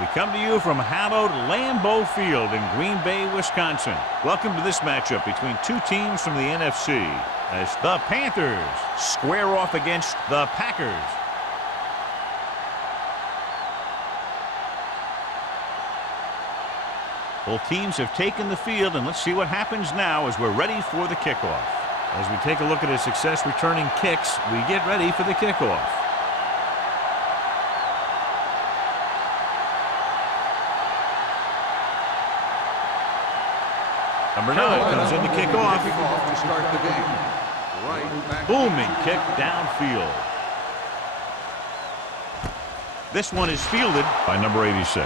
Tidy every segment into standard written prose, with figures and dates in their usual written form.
We come to you from hallowed Lambeau Field in Green Bay, Wisconsin. Welcome to this matchup between two teams from the NFC as the Panthers square off against the Packers. Both teams have taken the field, and let's see what happens now as we're ready for the kickoff. As we take a look at his success returning kicks, we get ready for the kickoff. Number 9 comes in to kick off. To start the game. Right. Booming kick downfield. This one is fielded by number 86.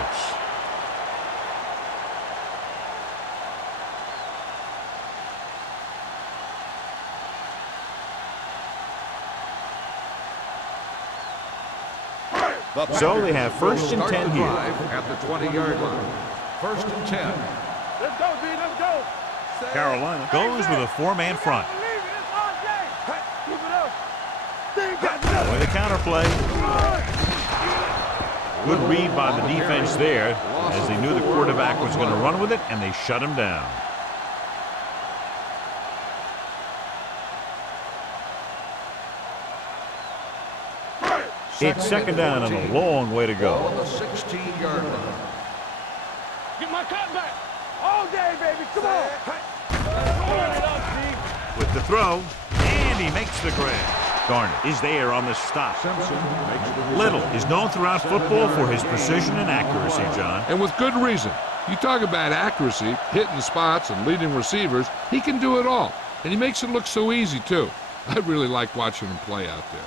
So they have first and 10 here. At the 20-yard line. First and 10. Let's go, B. Let's go. Carolina goes with a four-man front. Boy, the counterplay. Good read by the defense there, as they knew the quarterback was going to run with it, and they shut him down. It's second down and a long way to go. On the 16-yard line. Get my cut back. All day, baby. Come on. With the throw, and he makes the grab. Garnett is there on the stop. Little is known throughout football for his precision and accuracy, John. And with good reason. You talk about accuracy, hitting spots, and leading receivers, he can do it all. And he makes it look so easy, too. I really like watching him play out there.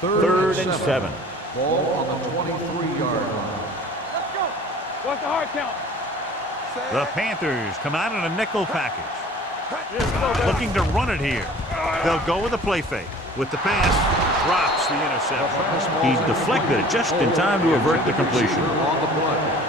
Third and 7. Ball on the 23-yard line. Let's go. What's the hard count? The Panthers come out in a nickel package. Looking to run it here. They'll go with a play fake. With the pass, drops the interception. He deflected it just in time to avert the completion. On the play.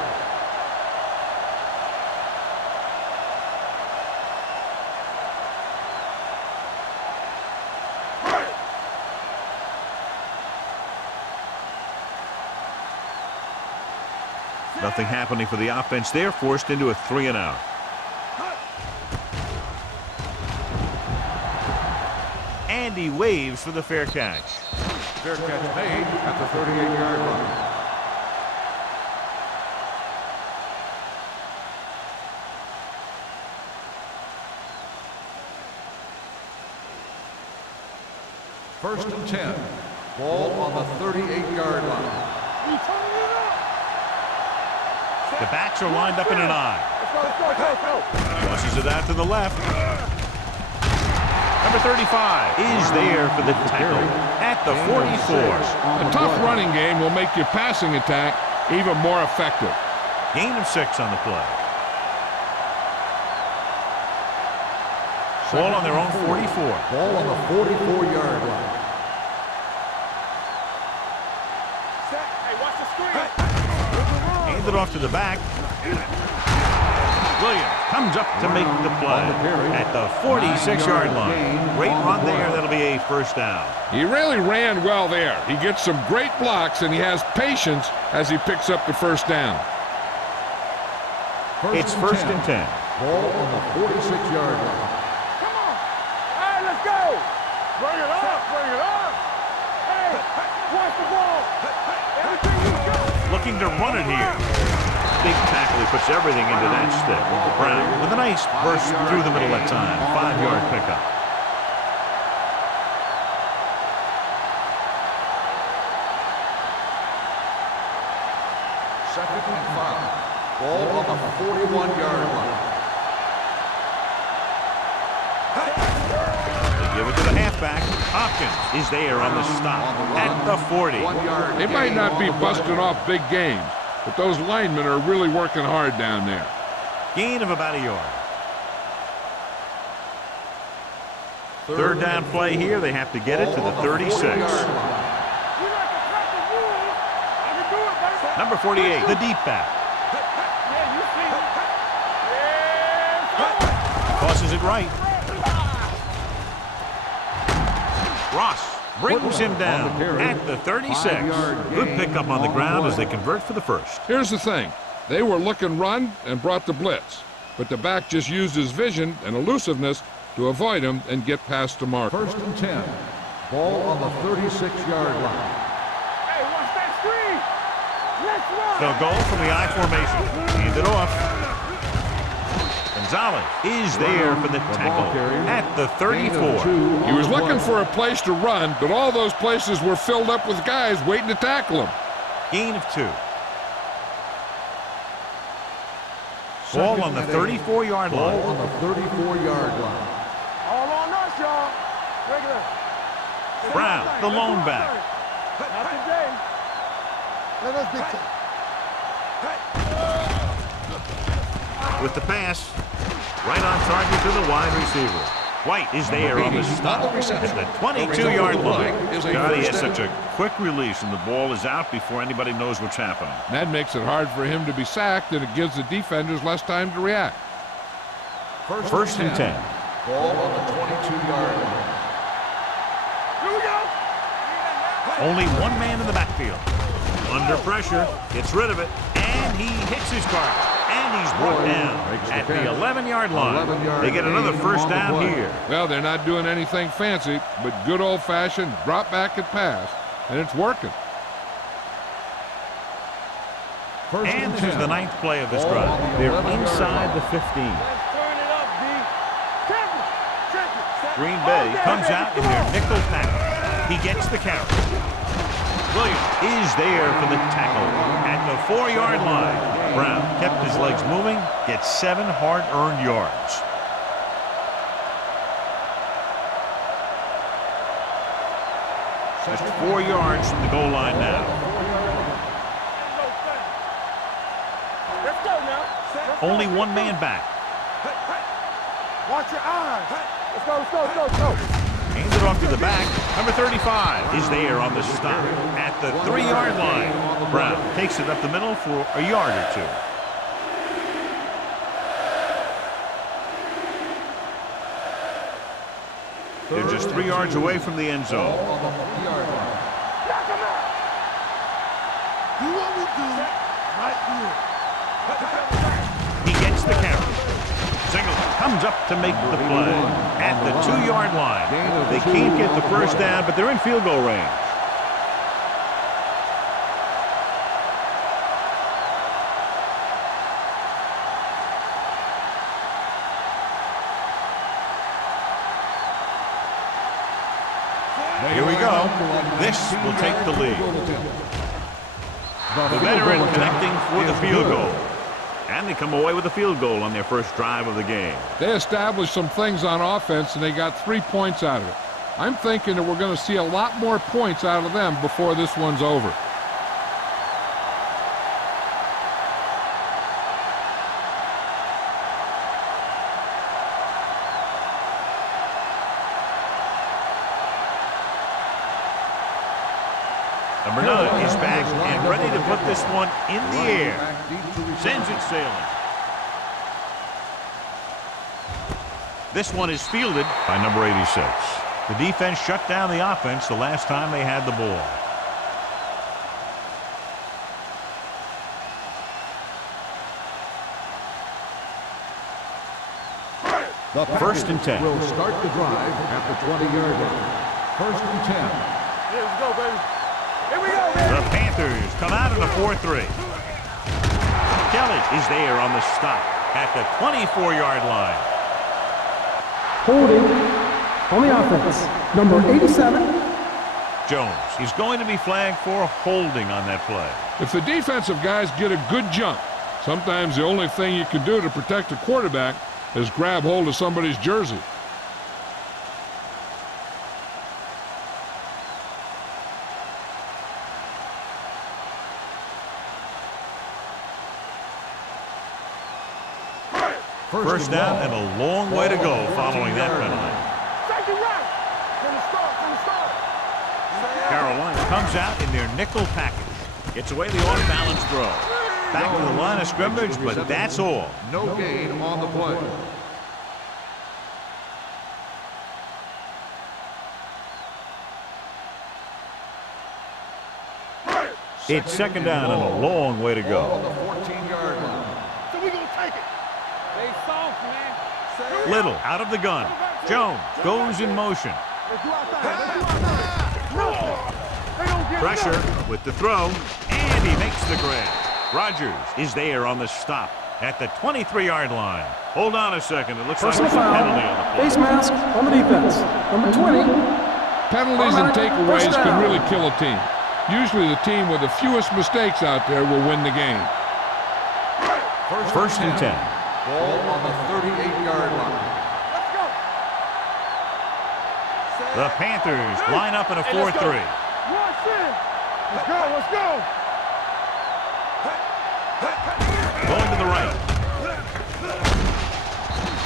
Nothing happening for the offense there, forced into a 3-and-out. And he waves for the fair catch. Fair catch made at the 38-yard line. First and 10. Ball on the 38-yard line. The backs are lined up in an I. Tosses it out to the left. Number 35 is there for the tackle at the 44. A tough running game will make your passing attack even more effective. Gain of 6 on the play. Ball on their own 44. Ball on the 44-yard line. Hey, watch the screen. Handed off to the back. Williams comes up to make the play at the 46-yard line. Great run there. That'll be a first down. He really ran well there. He gets some great blocks, and he has patience as he picks up the first down. It's first and 10. Ball on the 46-yard line. Come on. All right, let's go. Bring it up. Bring it up. Hey, watch the ball. Everything you go. Looking to run it here. Big tackle. He puts everything into that stick. Brown with a nice burst through the middle that time. 5-yard pickup. Second and 5. Ball on the 41-yard line. They give it to the halfback. Hopkins is there on the stop at the 40. 1 yard. They might not be busting off big games, but those linemen are really working hard down there. Gain of about a yard. Third down play here. They have to get it to the 36. Number 48, the deep back. Tosses it right. Ross Brings him down On the carry. at the 36. 5-yard Good gain pickup on the on the ground as play. they convert for the first. Here's the thing. They were looking run and brought the blitz, but the back just used his vision and elusiveness to avoid him and get past the marker. 1st and 10. Ball on the 36-yard line. Hey, watch that screen. Let's run. They'll go from the I formation. Hand it off. Gonzalez is there for the tackle at the 34. He was looking for a place to run, but all those places were filled up with guys waiting to tackle him. Gain of 2. Ball on the 34-yard Ball line. on the 34-yard line. All on us, y'all. Regular. Brown, the lone back. Not today. Let us be. With the pass, right on target to the wide receiver. White is there on the stop at the 22-yard line. God, he has such a quick release, and the ball is out before anybody knows what's happening. That makes it hard for him to be sacked, and it gives the defenders less time to react. First and 10. Ball on the 22-yard line. Here we go. Only one man in the backfield. Under pressure, gets rid of it, and he hits his target. And he's brought down at the 11-yard line. They get another first down here. Well, they're not doing anything fancy, but good old-fashioned drop back and pass, and it's working. And this is the 9th play of this drive. They're inside the 15. Let's turn it up, D. Check it. Green Bay comes out in their nickel package. He gets the carry. Williams is there for the tackle at the 4-yard line. Brown kept his legs moving, gets 7 hard-earned yards. Just 4 yards from the goal line now. Let's go now. Only one man back. Watch your eyes. Let's go, let's go, let's go, let's go. Hands it off to the back. Number 35 is there on the stop at the 3-yard line. Brown takes it up the middle for a yard or 2. They're just 3 yards away from the end zone. Ball on the 50-yard line. Knock him out. Do what we do right here. He gets the carry. Singleton comes up to make the play at the 2-yard line. They can't get the first down, but they're in field goal range. Here we go. This will take the lead. The veteran connecting for the field goal. And they come away with a field goal on their first drive of the game. They established some things on offense, and they got 3 points out of it. I'm thinking that we're going to see a lot more points out of them before this one's over. Number 9 is back and ready to put this one in the air. Sends it sailing. This one is fielded by number 86. The defense shut down the offense the last time they had the ball. The First and 10. will start the drive at the 20-yard line. First and 10. Yeah, let's go, baby. Here we go, baby. The Panthers come out in a 4-3. Kelly is there on the stop at the 24-yard line. Holding on the offense, number 87. Jones is going to be flagged for holding on that play. If the defensive guys get a good jump, sometimes the only thing you can do to protect a quarterback is grab hold of somebody's jersey. First down and a long way to go following that penalty. Take it right. From the start, from the start. Carolina comes out in their nickel package. Gets away the off-balance throw. Back to the line of scrimmage, but that's all. No gain on the play. It's second down and a long way to Ball on go. the 14-yard line. So we gonna take it. They soft, man. Little out of the gun. Jones goes in motion. Let's do our thing. Let's do our thing. No. They don't get Pressure nothing. with the throw, and he makes the grab. Rogers is there on the stop at the 23-yard line. Hold on a second. It looks Personal like there's a foul. penalty on the play. Face mask on the defense. Number 20. Penalties and Automatic takeaways first can down. really kill a team. Usually the team with the fewest mistakes out there will win the game. First and 10. Ball on the 38-yard line. Let's go. The Panthers line up in a Hey, let's 4-3. go. Watch this. Let's go. Let's go. Going to the right.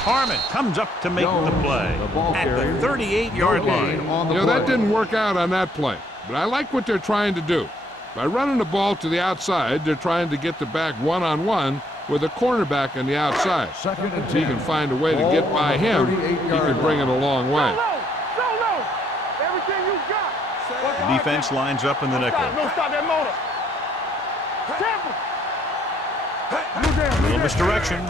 Harmon comes up to make the play at the 38-yard line. On the You know, that play. didn't work out on that play, but I like what they're trying to do. By running the ball to the outside, they're trying to get the back one-on-one with a cornerback on the outside. Second and If he 10. can find a way to get by him, he can bring it a long way. Solo. Everything you got. The defense lines up in the nickel. No, stop that motor. Temple. Little misdirection.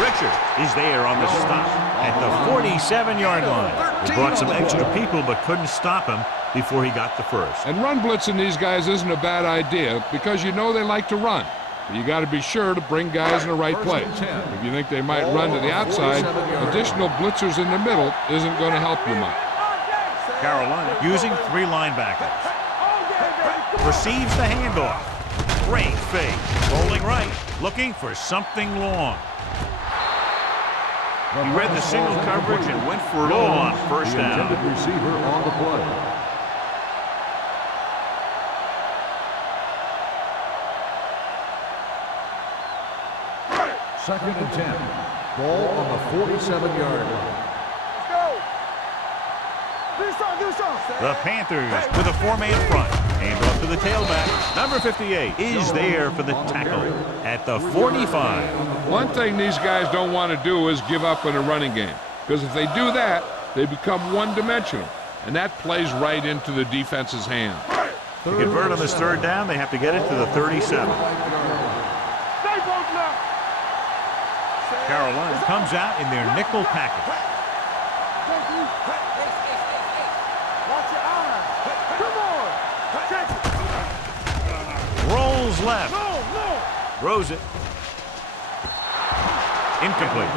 Richard is there on the stop at the 47-yard line. They brought some extra people but couldn't stop him before he got the first. And run blitzing these guys isn't a bad idea because you know they like to run. But you got to be sure to bring guys in the right place. If you think they might run to the outside, additional blitzers in the middle isn't going to help you much. Carolina using 3 linebackers. Receives the handoff. Great fake. Rolling right, looking for something long. He read the single coverage and went for it all on first The down. intended receiver on the play. Second and 10. Ball on the 47-yard line. Let's go. Do something. The Panthers with a 4-man front. Hand off to the tailback. Number 58 is there for the tackle at the 45. One thing these guys don't want to do is give up in a running game. Because if they do that, they become one-dimensional. And that plays right into the defense's hand. To convert on this third down, they have to get it to the 37. Stay posted up. Carolina comes out in their nickel package. Watch your eyes. Come on. Check it. Rolls left. No. Throws it. Incomplete.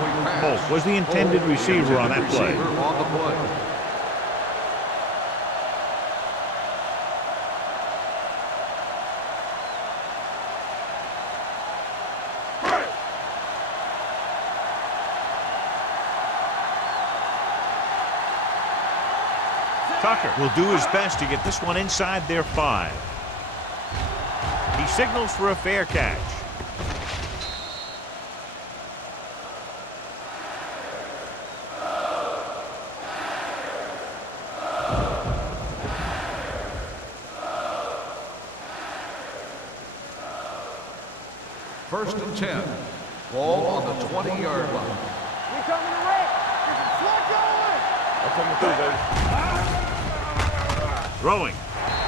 Holt was the intended receiver on that play. Receiver on the play. Tucker will do his best to get this one inside their 5. He signals for a fair catch. First and 10. Ball on the 20-yard line. We coming to wreck. Get the flood going. I'm coming through, baby. Throwing.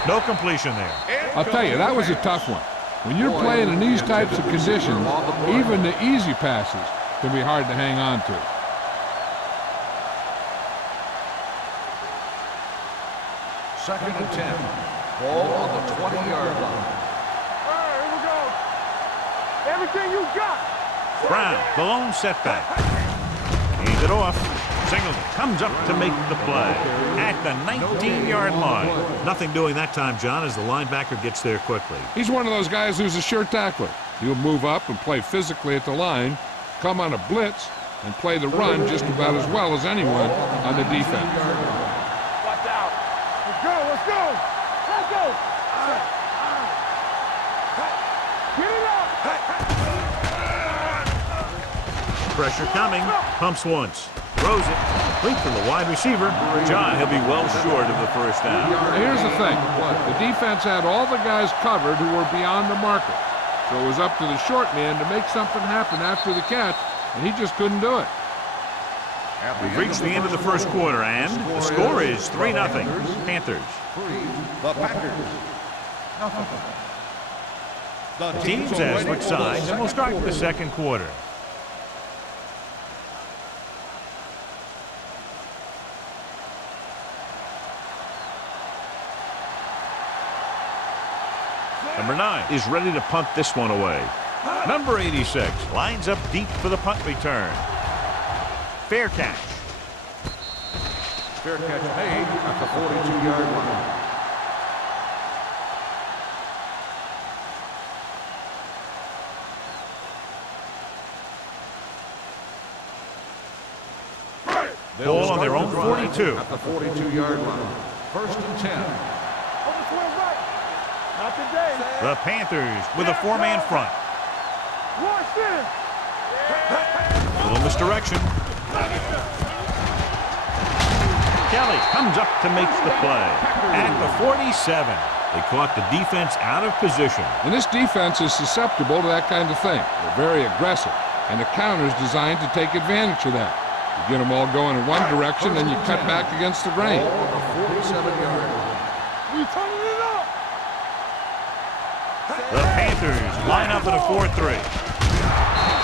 No completion there. I'll tell you, that was a tough one. When you're playing in these types of conditions, even the easy passes can be hard to hang on to. Second and 10. Ball on the 20-yard line. All right, here we go. Everything you got. Brown, the lone setback. Hands it off. Singleton comes up to make the play at the 19-yard line. Nothing doing that time, John, as the linebacker gets there quickly. He's one of those guys who's a sure tackler. He'll move up and play physically at the line, come on a blitz, and play the run just about as well as anyone on the defense. Watch out. Let's go. Let's go. Let's go. Get it up. Pressure coming. Pumps once. Throws it. Complete to the wide receiver. John, he'll be well short of the first down. Now, here's the thing. The defense had all the guys covered who were beyond the marker. So it was up to the short man to make something happen after the catch, and he just couldn't do it. We've reached the end of the first quarter, and the score is 3-0. Panthers. 3, the Packers. Nothing. The Teams as switch sides, and we'll start with the second quarter. Number 9 is ready to punt this one away. Number 86 lines up deep for the punt return. Fair catch. Fair catch made at the 42-yard line. Ball on their own 42. At the 42-yard line. 1st and 10. Not today. The Panthers with a 4-man front. Watch this. Little misdirection. Kelly comes up to make the play. At the 47. They caught the defense out of position. And this defense is susceptible to that kind of thing. They're very aggressive, and the counter's designed to take advantage of that. You get them all going in one direction, then you cut back against the grain. Ball on the 47-yard line. We turning it up. The Panthers line up at a 4-3.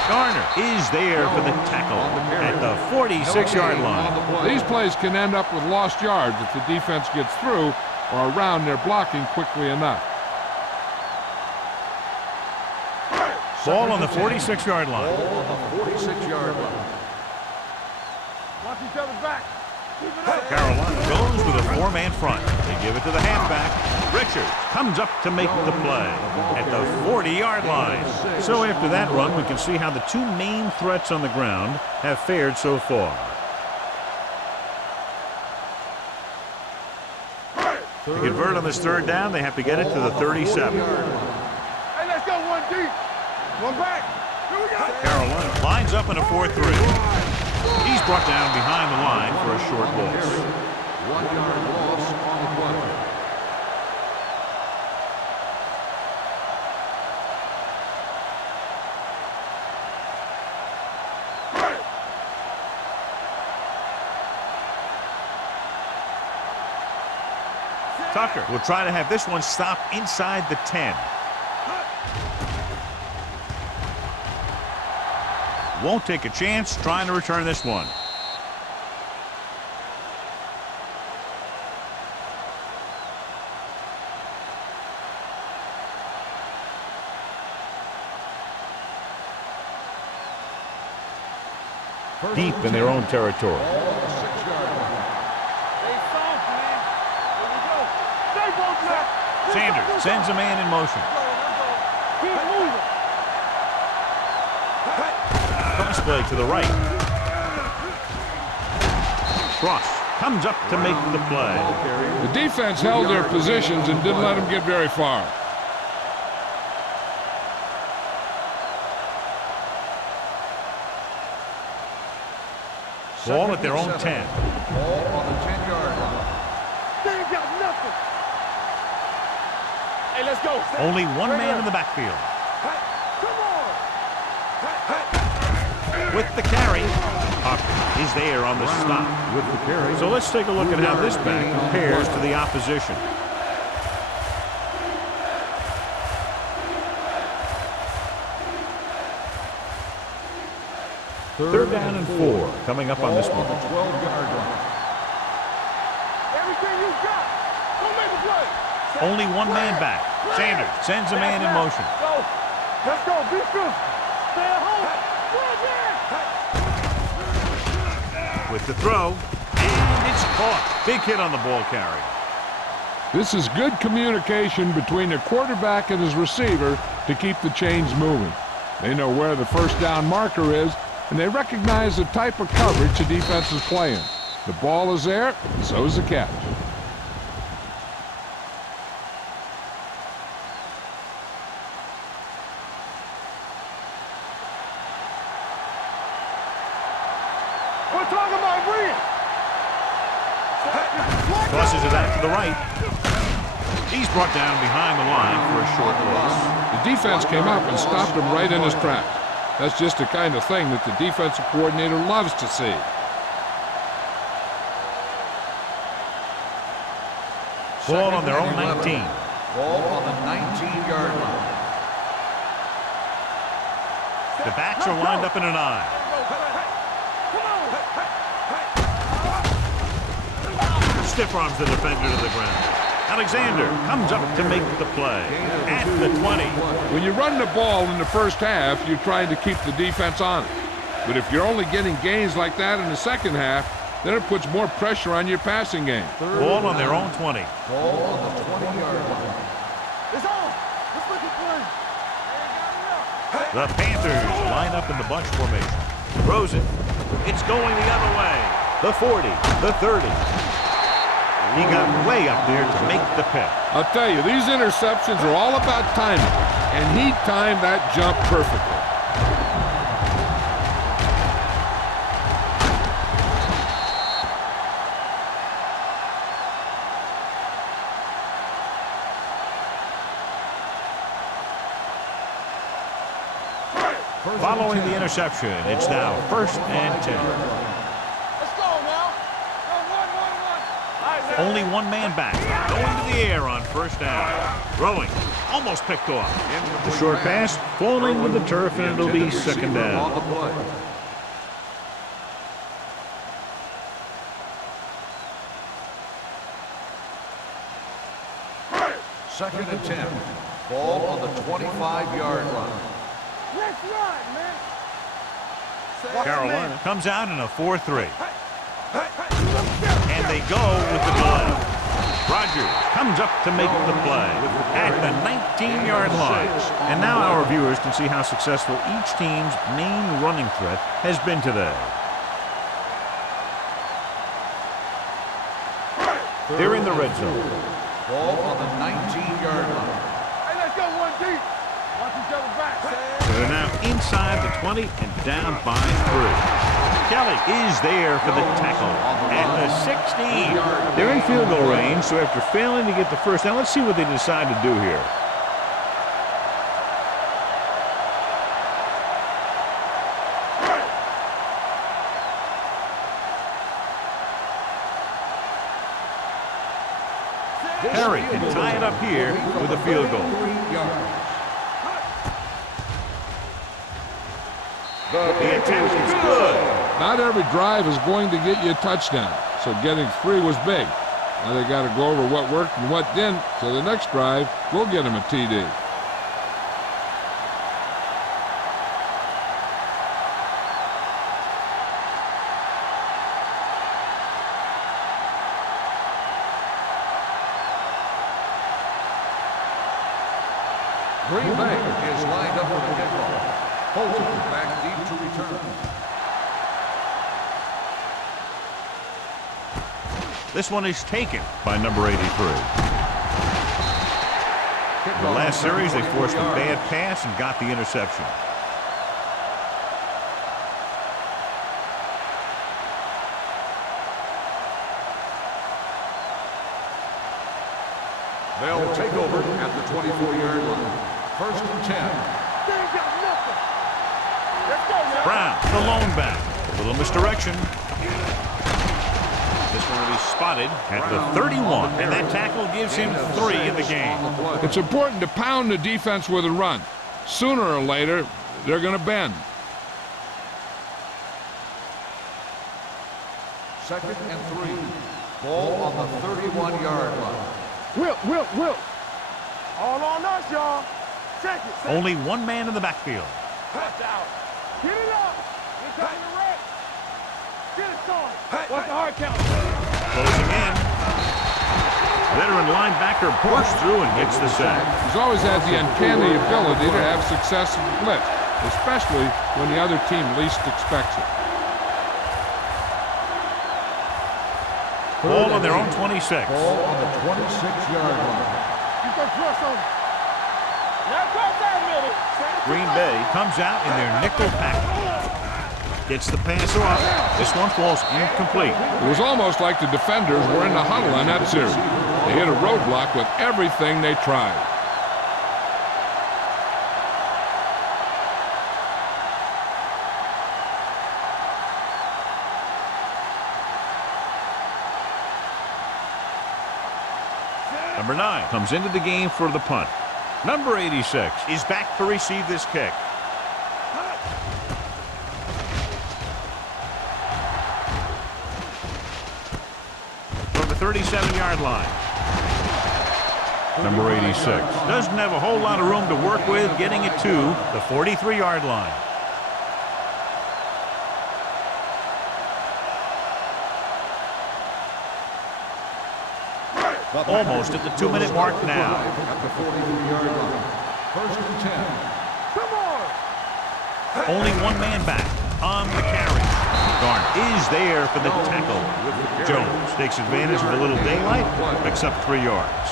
Garner is there for the tackle at the 46-yard line. These plays can end up with lost yards if the defense gets through or around their blocking quickly enough. Ball on the 46-yard line. Ball on the 46-yard line. Watch each other back. Keep it up. Carolina goes with a 4-man front. They give it to the halfback. Richard comes up to make the play at the 40-yard line. So after that run, we can see how the two main threats on the ground have fared so far. To convert on this third down, they have to get it to the 37. Hey, let's go one deep. One back. Here we go. Carolina lines up in a 4-3. He's brought down behind the line for a short loss. 1-yard loss on the play. Tucker will try to have this one stop inside the 10. Won't take a chance trying to return this one. Deep in their own territory. Stay soft, man. Here we go. Stay both left. Sanders sends a man in motion. Keep moving. Cross play to the right. Cross comes up to make the play. The defense held their positions and didn't let them get very far. Ball at their own 10. Ball on the 10-yard line. They ain't got nothing. Hey, let's go. Only one man in the backfield. Come on. With the carry, Tucker is there on the stop with the carry. So let's take a look at how this back compares to the opposition. Third down and 4 coming up on this one. 12-yard line. Everything you got. Go make a play. Only one man back. Sanders sends a man in motion. Go. Let's go. Be true. Stay at home. With the throw, and it's caught. Big hit on the ball carrier. This is good communication between the quarterback and his receiver to keep the chains moving. They know where the first down marker is, and they recognize the type of coverage the defense is playing. The ball is there, so is the catch. We're talking about bringing. Tosses it out to the right. He's brought down behind the line for a short loss. The defense came up and stopped him right in his tracks. That's just the kind of thing that the defensive coordinator loves to see. Ball on their own Second and 19. 11. Ball on the 19-yard line. The backs are lined up in an eye. Stiff arms the defender to the ground. Alexander comes up to make the play at the 20. When you run the ball in the first half, you're trying to keep the defense on it. But if you're only getting gains like that in the second half, then it puts more pressure on your passing game. Ball on their own 20. Ball on the 20-yard line. It's on. Let's look at play. The Panthers line up in the bunch formation. Throws it. It's going the other way. The 40, the 30. He got way up there to make the pick. I'll tell you, these interceptions are all about timing, and he timed that jump perfectly. Following the interception, it's now 1st and 10. Let's go now. One. Only one man back. Going to the air on 1st down. Throwing. Almost picked off. The short pass falling to the turf, and it'll be 2nd down. On the play. Second and 10. Ball on the 25-yard line. Let's run, man. Carolina comes out in a 4-3. And they go with the delay. Rogers comes up to make the play at the 19-yard line. And now our viewers can see how successful each team's main running threat has been today. They're in the red zone. Ball on the 19-yard line. Hey, let's go one deep. Watch each other back. They're now inside the 20 and down by 3. Kelly is there for the tackle at the 16. They're in field goal range, so after failing to get the first down, let's see what they decide to do here. Perry can tie it up here with a field goal. The attempt is good. Not every drive is going to get you a touchdown, so getting 3 was big. Now they got to go over what worked and what didn't, so the next drive will get them a TD. Green Bay is lined up for the kickoff. Bolton back deep to return. This one is taken by number 83. In the last series, they forced a bad pass and got the interception. They'll take over at the 24-yard line. 1st and 10. They ain't got nothing. Let's go now. Brown, the lone back. A little misdirection. This one will be spotted at the 31, and that tackle gives him 3 in the game. It's important to pound the defense with a run. Sooner or later, they're going to bend. 2nd and 3. Ball on the 31-yard line. Will. All on us, y'all. Check it. Only one man in the backfield. Watch out. Get it up. You're coming to wreck. Get it started. What's the hard count? Closing in. Veteran linebacker bursts through and gets the sack. He's always had the uncanny ability to have success in blitz, especially when the other team least expects it. Ball on their own 26. Ball on the 26-yard line. You go cross on it. Now cross that middle. Green Bay comes out in their nickel package. Gets the pass off. This one falls incomplete. It was almost like the defenders were in the huddle on that series. They hit a roadblock with everything they tried. Number 9 comes into the game for the punt. Number 86 is back to receive this kick. From the 37-yard line. Number 86 doesn't have a whole lot of room to work with, getting it to the 43-yard line. Almost at the 2-minute mark now. At the 43-yard line. First and 10. Come on! Only one man back on the carry. Garner is there for the tackle. Jones takes advantage of a little daylight, picks up 3 yards.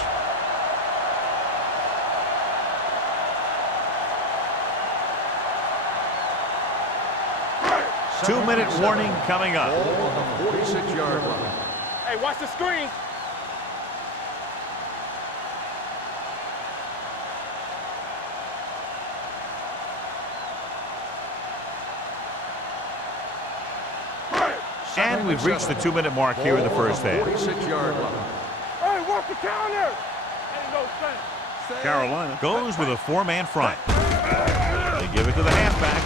Two-minute warning coming up. Ball on the 46-yard line. Hey, watch the screen. And we've reached the 2-minute mark here in the first half. 46-yard line. Hey, watch the counter. Ain't no sense. Carolina goes with a 4-man front. They give it to the halfback.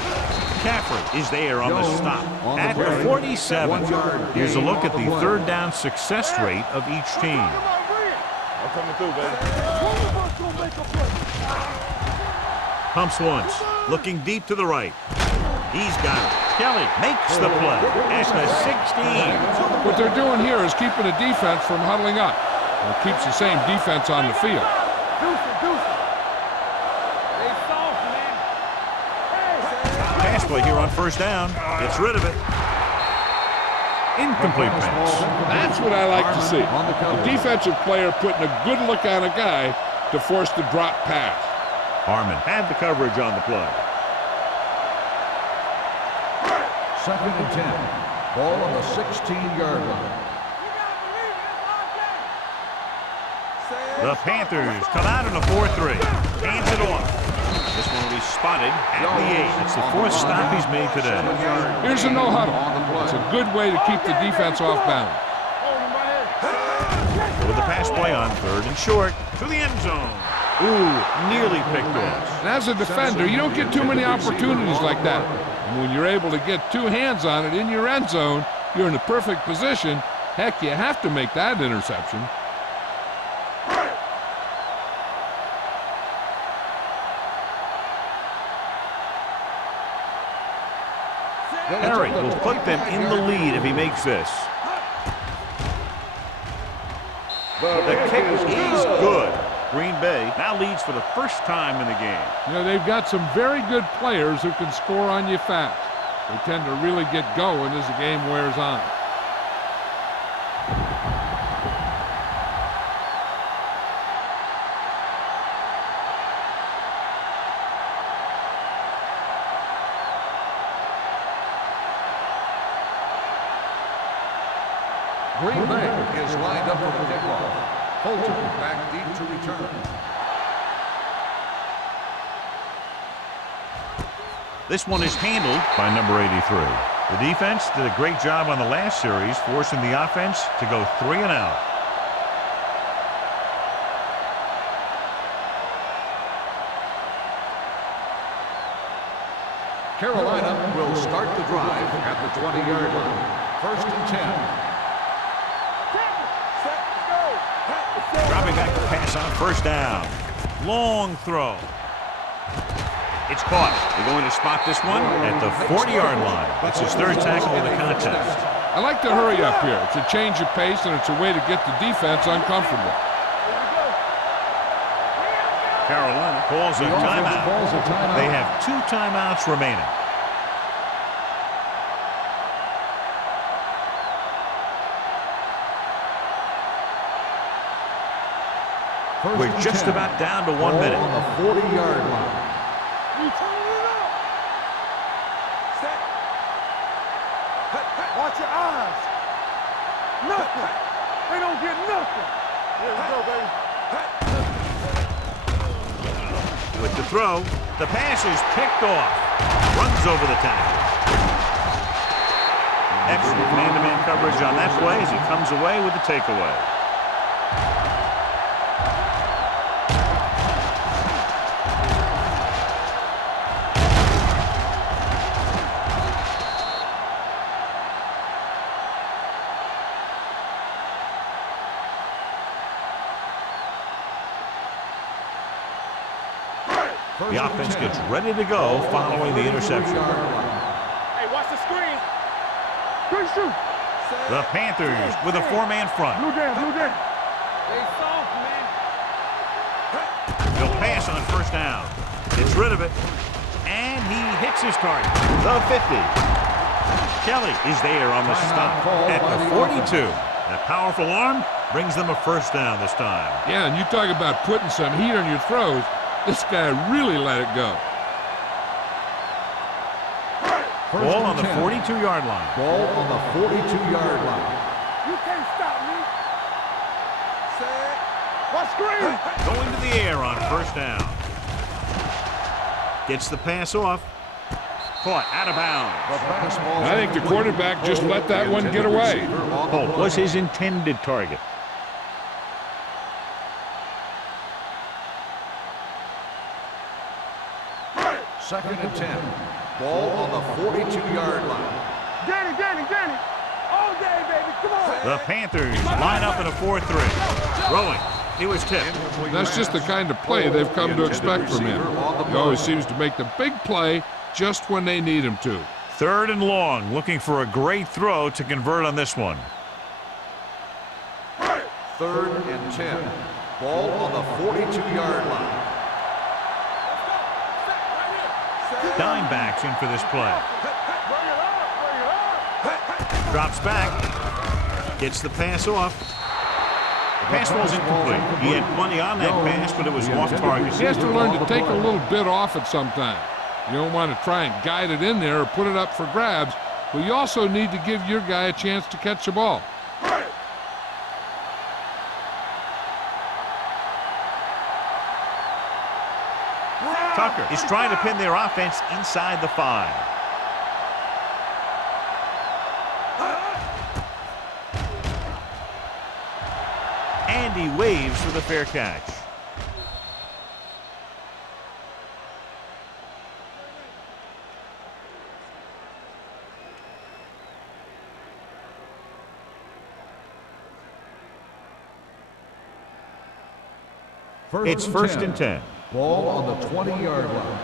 Caffrey is there on the stop at the 47. Here's a look at the third down success rate of each team. I'm coming through, baby. One of us gonna make a play. Pumps once, looking deep to the right. He's got it. Kelly makes the play at the 16. What they're doing here is keeping the defense from huddling up. It keeps the same defense on the field. Deuce it. They soft, man. Pass play here on first down. Gets rid of it. Incomplete pass. That's what I like to see. The defensive player putting a good look on a guy to force the drop pass. Harmon had the coverage on the play. Second and 10. Ball on the 16-yard line. The Panthers come out in a 4-3. Hands it off. This one will be spotted at the 8. It's the 4th stop he's made today. Here's a no huddle. It's a good way to keep the defense off balance. With the pass play on 3rd and short to the end zone. Ooh, nearly picked off. And as a defender, you don't get too many opportunities like that. And when you're able to get 2 hands on it in your end zone, you're in the perfect position. Heck, you have to make that interception. Harry will put them in the lead if he makes this. The kick is good. Green Bay now leads for the first time in the game. You know, they've got some very good players who can score on you fast. They tend to really get going as the game wears on. Green Bay is lined up for the kickoff. Fulton back deep to return. This one is handled by number 83. The defense did a great job on the last series, forcing the offense to go 3 and out. Carolina will start the drive at the 20-yard line. First and 10. Dropping back to pass on first down. Long throw. It's caught. They're going to spot this one at the 40-yard line. That's his 3rd tackle of the contest. I like to hurry up here. It's a change of pace, and it's a way to get the defense uncomfortable. Carolina calls a timeout. They have 2 timeouts remaining. We're just about down to 1 minute. On the 40-yard line. You turn it up. Set. Watch your eyes. Nothing. They don't get nothing. There we go, baby. With the throw, the pass is picked off. Runs over the tackle. Excellent man-to-man coverage on that play as he comes away with the takeaway. The offense gets ready to go following the interception. Hey, watch the screen. Good shoot. The Panthers with a four-man front. Blue down, blue down. They soft, man. They'll pass on first down. Gets rid of it. And he hits his target. The 50. Kelly is there on the stop at the 42. That powerful arm brings them a first down this time. Yeah, and you talk about putting some heat on your throws. This guy really let it go. Ball on the 42-yard line. Ball on the 42-yard line. You can't stop me. What screen? Going to the air on first down. Gets the pass off. Caught out of bounds. I think the quarterback just let that one get away. Holt was his intended target. Second and 10. Ball on the 42-yard line. Danny. All day, baby. Come on. The Panthers line up in a 4-3. Throwing. He was tipped. That's just the kind of play they've come to expect from him. He always seems to make the big play just when they need him to. Third and long, looking for a great throw to convert on this one. Third and 10. Ball on the 42-yard line. Dime backs in for this play. Drops back. Gets the pass off. The pass ball's incomplete. He had plenty on that pass, but it was off target. He has to learn to take a little bit off it sometime. You don't want to try and guide it in there or put it up for grabs, but you also need to give your guy a chance to catch the ball. Tucker is trying to pin their offense inside the 5. And he waves for the fair catch. It's first and 10. Ball on the 20-yard line.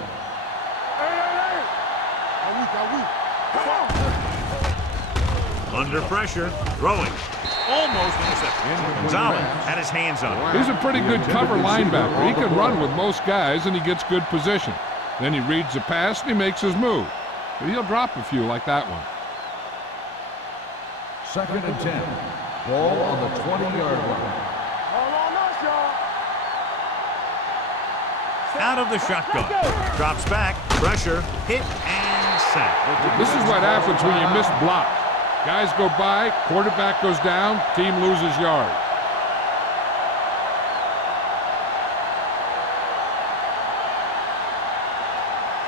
Under pressure, throwing. Almost intercepted. Gonzalez had his hands on it. He's a pretty good cover linebacker. He can run with most guys, and he gets good position. Then he reads the pass, and he makes his move. But he'll drop a few like that one. Second and 10. Ball on the 20-yard line. Out of the shotgun. Drops back. Pressure. Hit and sack. This is what happens when you miss blocks. Guys go by, quarterback goes down, team loses yard.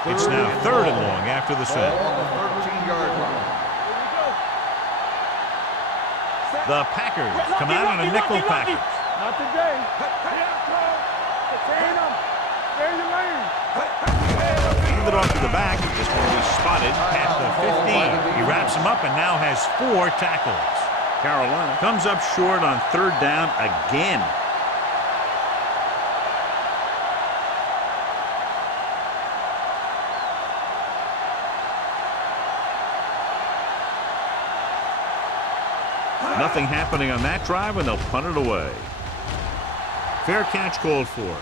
It's now third and long after the sack. Ball on the 13-yard line. The Packers come out in a nickel package. Not today. Contain them. Stay in the lane. Hand it off to the back. This one was spotted past the 15. He wraps him up and now has 4 tackles. Carolina comes up short on third down again. Nothing happening on that drive, and they'll punt it away. Fair catch called for.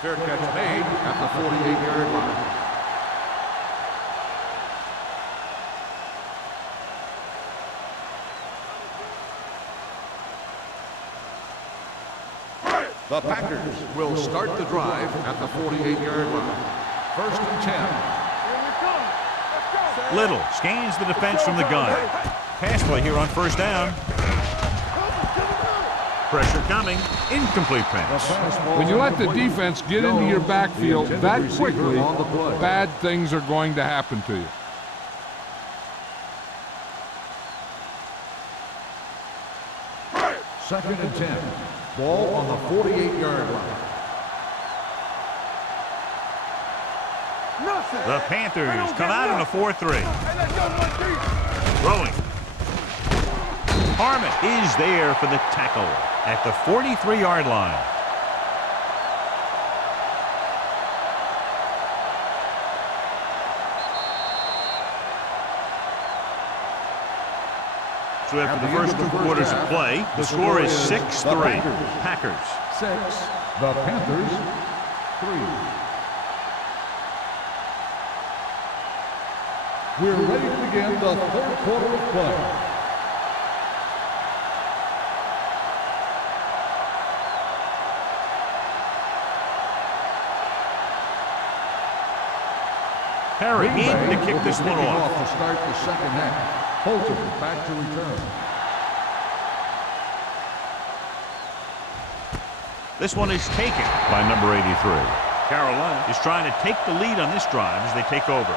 Fair catch made at the 48-yard line. The Packers will start the drive at the 48-yard line. First and 10. Little scans the defense from the gun. Pass play here on first down. Pressure coming. Incomplete pass. When you let the defense get into your backfield that quickly, bad things are going to happen to you. Second and 10. Ball on the 48-yard line. The Panthers come out in a 4-3. Throwing. Harmon is there for the tackle at the 43-yard line. So after the first 2 quarters of play, the score is 6-3. Packers. 6. The Panthers 3. We're ready to begin the third quarter of play. Perry in to kick this one off. To start the second half. Fulton back to return. This one is taken by number 83. Carolina is trying to take the lead on this drive as they take over.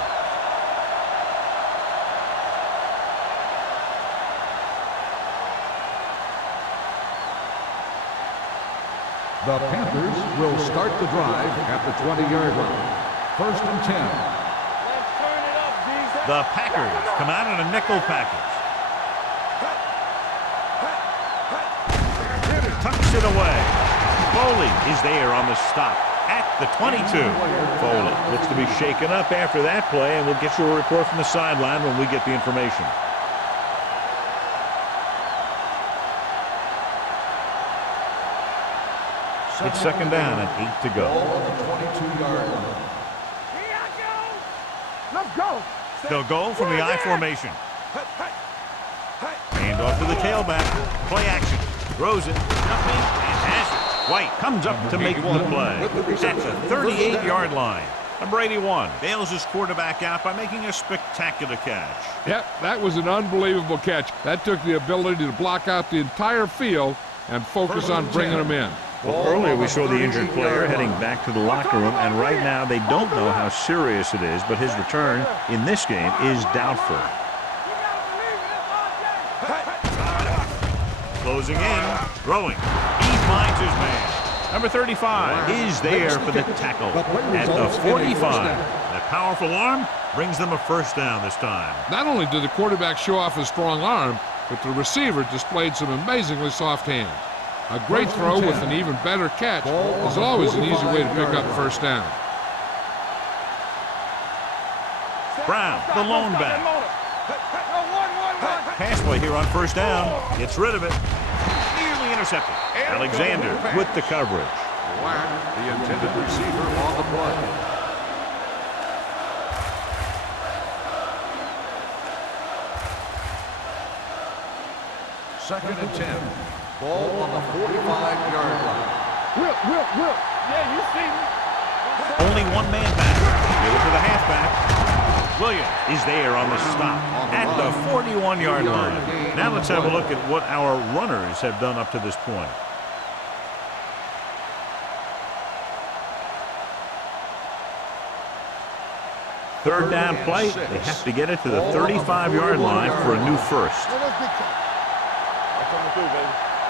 The Panthers will start the drive at the 20-yard line. 1st and 10. Let's turn it up, Jesus. The Packers come out in a nickel package. Tucks it away. Foley is there on the stop at the 22. Foley looks to be shaken up after that play, and we'll get you a report from the sideline when we get the information. It's second down and 8 to go. Ball on the 22-yard line. Here I go. Let's go. They'll go from the I formation. Hand off to the tailback. Play action. Throws it. Jumping and has it. White comes up to make the play. At the 38-yard line. Number 81 bails his quarterback out by making a spectacular catch. Yep, that was an unbelievable catch. That took the ability to block out the entire field and focus on bringing them in. Well, earlier we saw the injured player heading back to the locker room, and right now they don't know how serious it is, but his return in this game is doubtful. Closing in, throwing. He finds his man. Number 35 is there for the tackle at the 45. That powerful arm brings them a first down this time. Not only did the quarterback show off his strong arm, but the receiver displayed some amazingly soft hands. A great throw with an even better catch is always an easy way to pick up first down. Brown, the lone back. Pass play here on first down. Gets rid of it. Nearly intercepted. Alexander with the coverage. Whack, the intended receiver on the play. Second and 10. Ball on the 45-yard line. Whip. Yeah, you see me. Only one man back. Give it to the halfback. Williams is there on the stop at the 41-yard line. Now let's have a look at what our runners have done up to this point. Third down play. They have to get it to the 35-yard line for a new first.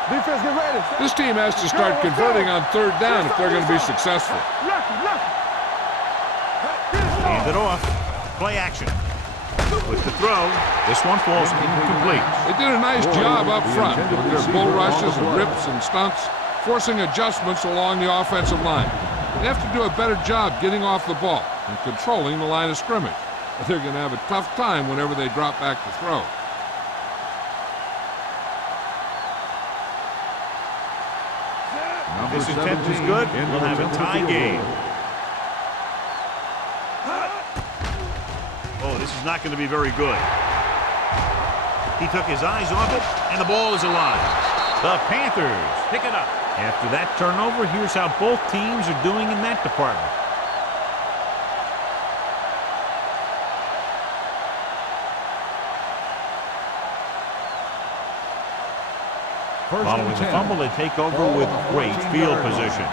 Defense, get ready. This team has to start converting on third down if they're going to be successful. Hand it off. Play action. With the throw, this one falls incomplete. They did a nice job up front with their bull rushes and rips and stunts, forcing adjustments along the offensive line. They have to do a better job getting off the ball and controlling the line of scrimmage. They're going to have a tough time whenever they drop back to throw. This attempt is good. We'll have a tie game. Oh, this is not going to be very good. He took his eyes off it, and the ball is alive. The Panthers pick it up. After that turnover, here's how both teams are doing in that department. Following the fumble, they take over with great field position.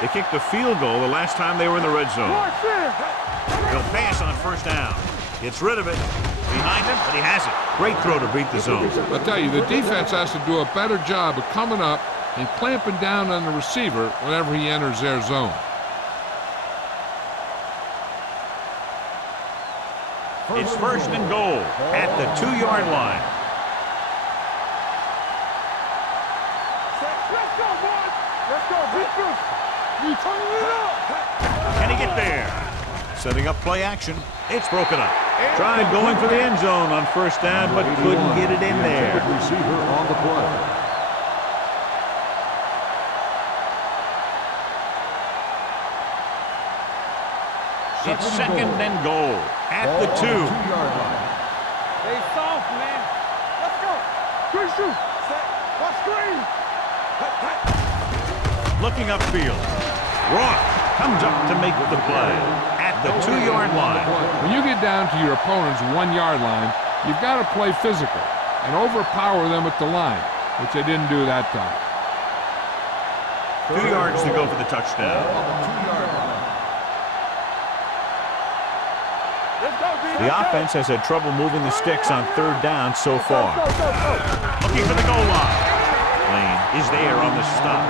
They kicked a field goal the last time they were in the red zone. They'll pass on first down. Gets rid of it. Behind him, but he has it. Great throw to beat the zone. I'll tell you, the defense has to do a better job of coming up and clamping down on the receiver whenever he enters their zone. It's first and goal at the 2-yard line. Let's go, boys. Let's go. Defense. You turning it up. Can he get there? Setting up play action. It's broken up. Tried going for the end zone on first down, but couldn't get it in there. Receiver on the play. It's second and goal at the 2. Stay soft, man. Let's go. Screen shoot. Set. Watch screen. Looking upfield. Rock comes up to make the play at the 2-yard line. When you get down to your opponent's 1-yard line, you've got to play physical and overpower them at the line, which they didn't do that time. 2 yards to go for the touchdown. The offense has had trouble moving the sticks on third down so far. Looking for the goal line. Lane is there on the stop.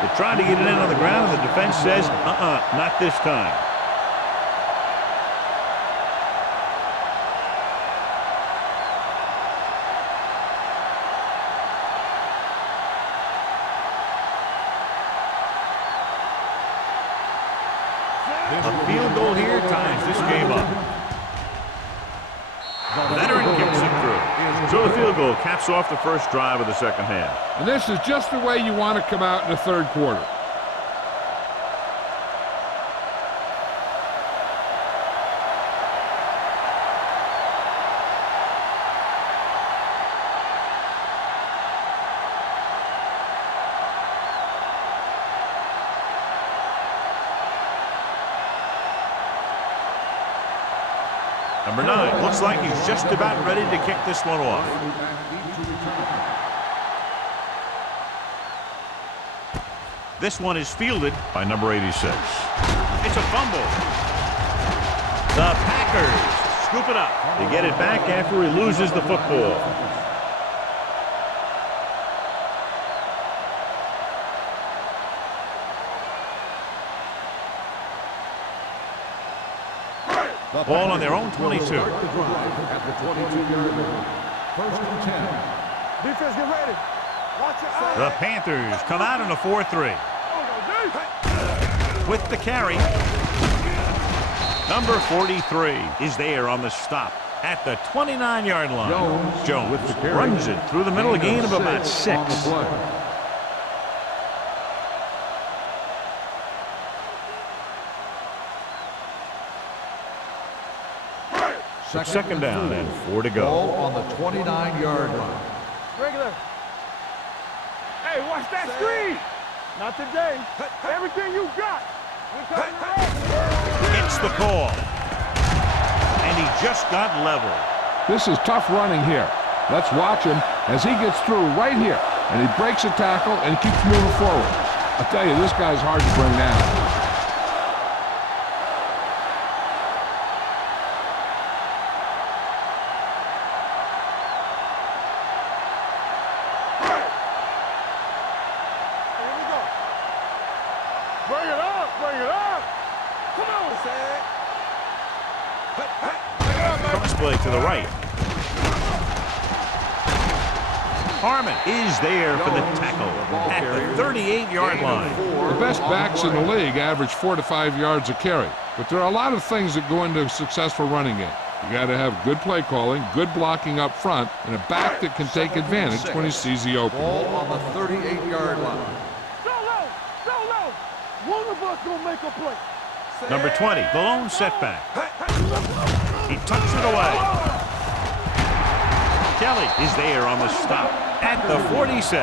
They're trying to get it in on the ground, and the defense says, not this time. A field goal here ties this game up. Veteran kicks it through. So the field goal caps off the first drive of the second half. And this is just the way you want to come out in the third quarter. Number 9 looks like he's just about ready to kick this one off. This one is fielded by number 86. It's a fumble. The Packers scoop it up. They get it back after he loses the football. Ball on their own 22. At the 22-yard line. First and 10. Defense, get ready. Watch your eyes. The Panthers come out in a 4-3. With the carry. Number 43 is there on the stop at the 29-yard line. Jones with the carry. runs it through the middle, a gain of about 6. On the play. Second down and 4 to go. Ball on the 29-yard line. Regular. Hey, watch that screen. Not today. Everything you got. It's the call. And he just got leveled. This is tough running here. Let's watch him as he gets through right here. And he breaks a tackle and keeps moving forward. I'll tell you, this guy's hard to bring down. Bring it up, bring it up. Come on, Sad. Crossplay to the right. Harmon is there for the tackle at the 38-yard line. The best backs in the league average 4 to 5 yards a carry. But there are a lot of things that go into a successful running game. You got to have good play calling, good blocking up front, and a back that can take advantage when he sees the opening. Ball on the 38-yard line. Solo. One of us gonna make a play. Number 20, the lone setback. He tucks it away. Kelly is there on the stop at the 46.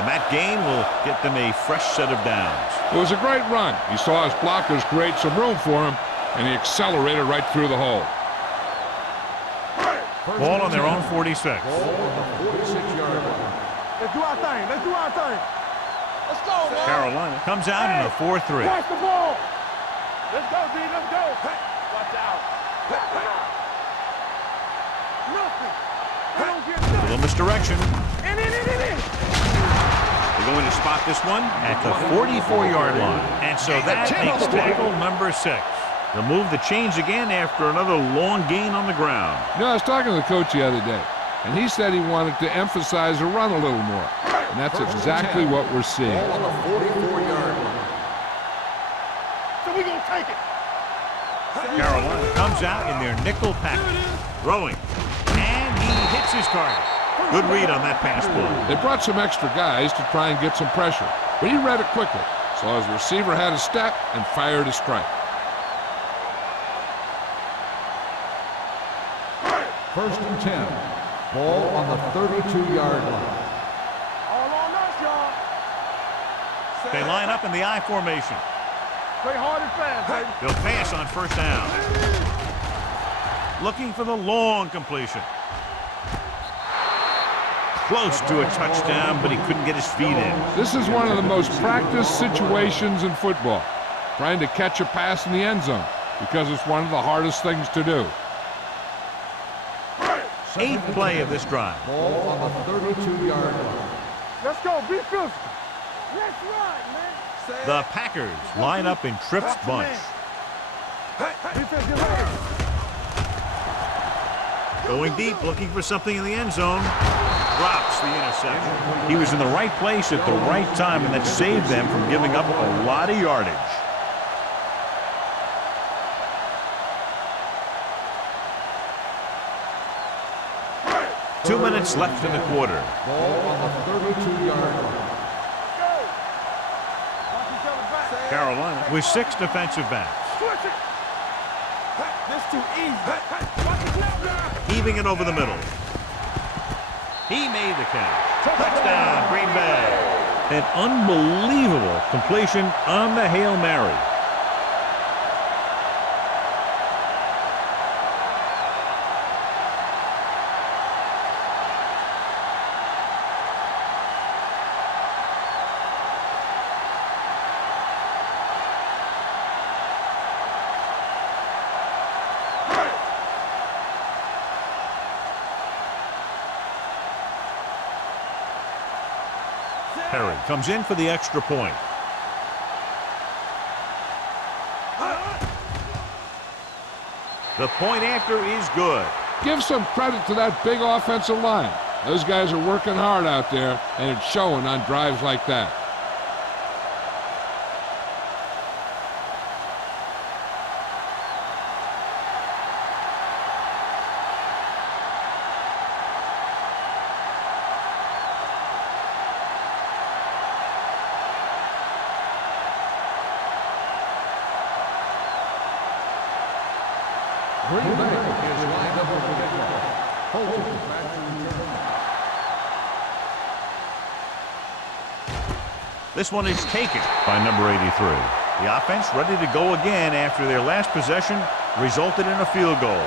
And that gain will get them a fresh set of downs. It was a great run. He saw his blockers create some room for him, and he accelerated right through the hole. Ball on their own 46. Ball on the 46-yard line. Let's do our thing. Let's do our thing. Let's go, man. Carolina comes out in a 4-3. Pass the ball. Let's go, D. Let's go. Watch out. Nothing. They don't get nothing. Little misdirection. In. They're going to spot this one at the 44-yard line. And so that makes tackle number 6. They'll move the chains again after another long gain on the ground. You know, I was talking to the coach the other day, and he said he wanted to emphasize the run a little more. And that's exactly what we're seeing. Ball on the 44-yard line. So we're going to take it. Carolina comes out in their nickel package. Throwing. And he hits his target. Good read on that pass play. They brought some extra guys to try and get some pressure, but he read it quickly. So his receiver had a step and fired a strike. First and 10. Ball on the 32-yard line. All on us, y'all. They line up in the I formation. Play hard and fast, baby. They'll pass on first down. Looking for the long completion. Close to a touchdown, but he couldn't get his feet in. This is one of the most practiced situations in football, trying to catch a pass in the end zone, because it's one of the hardest things to do. Eighth play of this drive. Ball on the 32-yard line. Let's go. Be physical. Let's run, man. The Packers line up in Tripp's bunch. Defense, get ready. Going deep, looking for something in the end zone. Drops the interception. He was in the right place at the right time, and that saved them from giving up a lot of yardage. Two minutes left in the quarter. Ball on the 32-yard line. Watch each other back. Carolina with 6 defensive backs. Switch it. This too easy. Watch the snap now. Heaving it over the middle. He made the catch. Touchdown, Green Bay. An unbelievable completion on the Hail Mary. Perry comes in for the extra point. The point after is good. Give some credit to that big offensive line. Those guys are working hard out there, and it's showing on drives like that. Green Bay is lined up with the kickoff. Holton back to return. This one is taken by number 83. The offense ready to go again after their last possession resulted in a field goal.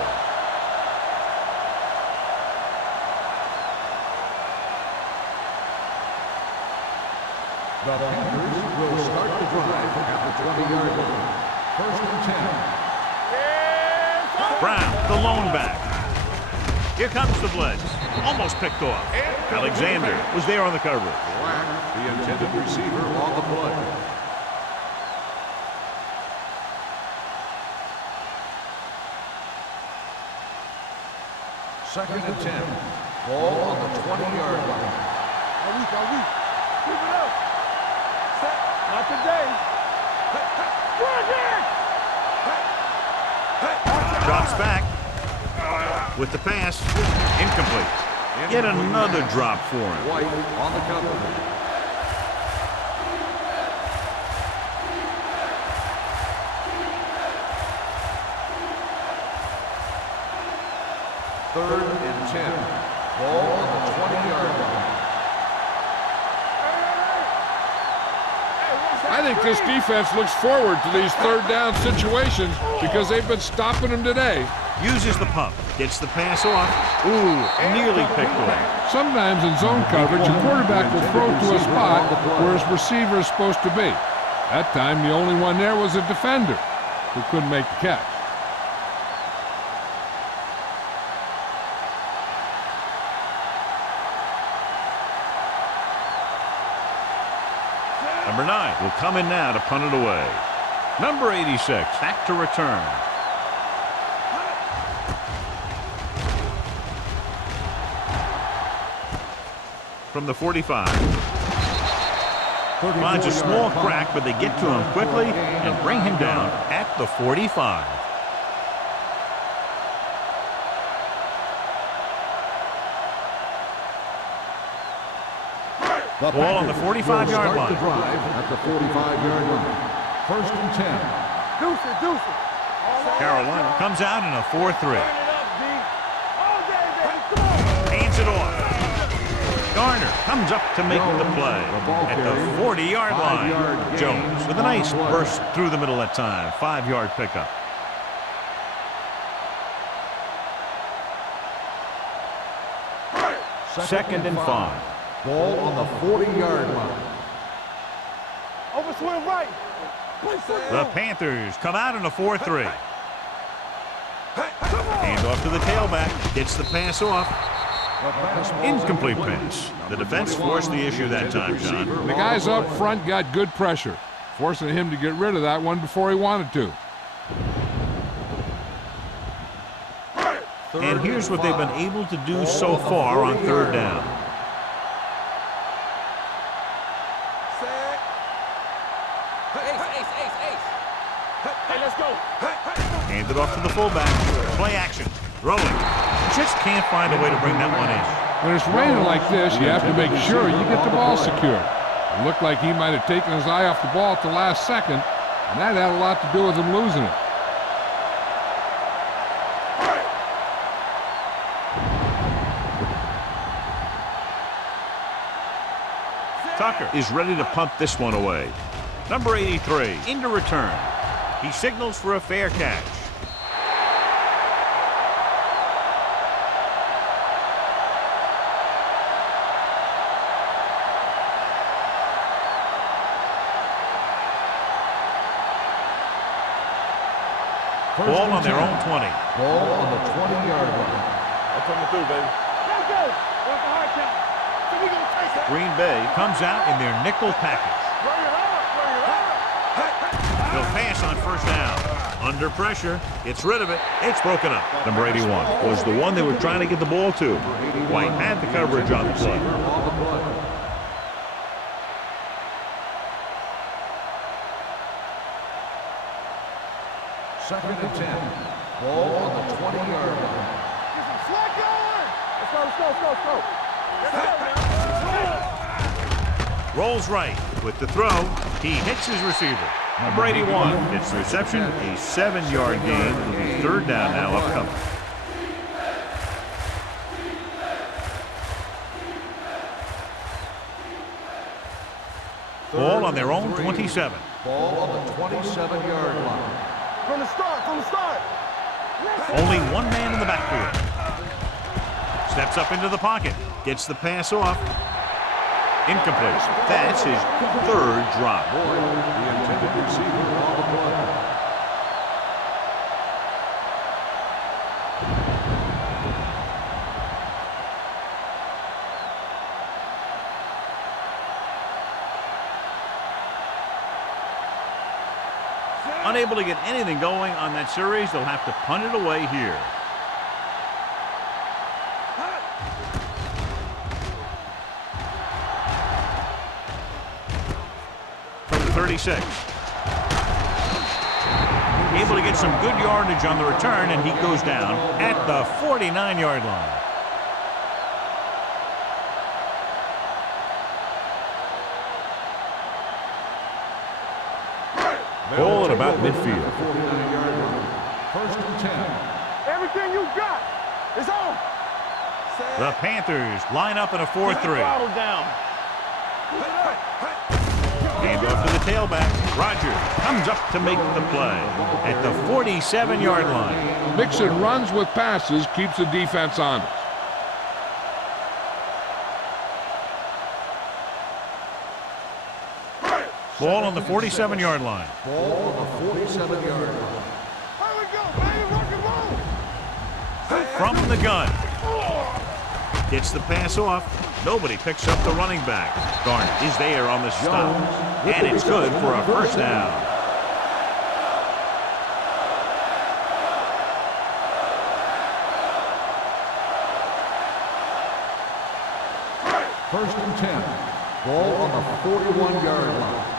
The Panthers will start the drive at the 20-yard line. First and 10. Brown, the lone back. Here comes the blitz. Almost picked off. Alexander was there on the coverage. Black, the intended receiver on the play. Second and 10. Ball on the 20-yard line. Are we? Keep it up. Set. Not today. Run it! Drops back with the pass. Incomplete. Yet another drop for him. White on the cover. Third and 10. Ball on the 20-yard line. I think this defense looks forward to these third down situations because they've been stopping them today. Uses the pump. Gets the pass off. Ooh, nearly picked off. Sometimes in zone coverage, a quarterback will throw to a spot where his receiver is supposed to be. That time, the only one there was a defender who couldn't make the catch. Number 9 will come in now to punt it away. Number 86 back to return. From the 45. Finds a small crack, but they get to him quickly and bring him down at the 45. The Ball on the Packers 45-yard will start line. the drive at the 45-yard line. First and 10. Deuce it, deuce it. Carolina comes out in a 4-3. Turn it up, D. All day, baby. Come on. Hands it off. Garner comes up to make the play at the 40-yard line. Five-yard Jones gain with a nice on the play. burst through the middle that time. 5-yard pickup. Second and 5. Ball on the 40-yard line. Over swing right. The Panthers come out in a 4-3. Hand off to the tailback. Gets the pass off. Incomplete pass. The defense forced the issue that time, John. The guys up front got good pressure, forcing him to get rid of that one before he wanted to. And here's what they've been able to do so far on third down. Hey, let's go. Hand it off to the fullback. Play action. Rolling. Just can't find a way to bring that one in. When it's raining like this, you have to make sure you get the ball secured. It looked like he might have taken his eye off the ball at the last second, and that had a lot to do with him losing it. Tucker is ready to punt this one away. Number 83 into return. He signals for a fair catch. Ball on their own 20. Ball on the 20-yard line. I'm coming through, baby. Let's go. What's the hard count? So we gonna take it. Green Bay comes out in their nickel package. Bring it up. Bring it up. They'll pass on first down. Under pressure, gets rid of it. It's broken up. Number 81 was the one they were trying to get the ball to. White had the coverage on the play. On the play. Second and 10. Ball on the 20-yard line. Get some slack going. Let's go, let's go, let's go, let's go. Let's go now. Rolls right with the throw. He hits his receiver. Number 81 gets the reception. A 7-yard gain. It'll be third down now upcoming. Ball on their own 27. Ball on the 27-yard line. From the start, from the start. Only one man in the backfield. Steps up into the pocket. Gets the pass off. Incomplete. That's his third drop. The intended receiver on the play. Unable to get anything going on that series, they'll have to punt it away here. From the 36. Able to get some good yardage on the return, and he goes down at the 49-yard line. Ball at about midfield. 49-yard line. First and 10. Everything you got is on. The Panthers line up in a 4-3. Throttle down. Hand off to the tailback. Rogers comes up to make the play at the 47-yard line. Mixing runs with passes keeps the defense honest. Ball on the 47-yard line. Ball on the 47-yard line. Here we go, baby. Rock and roll. From the gun. Gets the pass off. Nobody picks up the running back. Garner is there on the stop. And it's good for a first down. First and 10. Ball on the 41-yard line.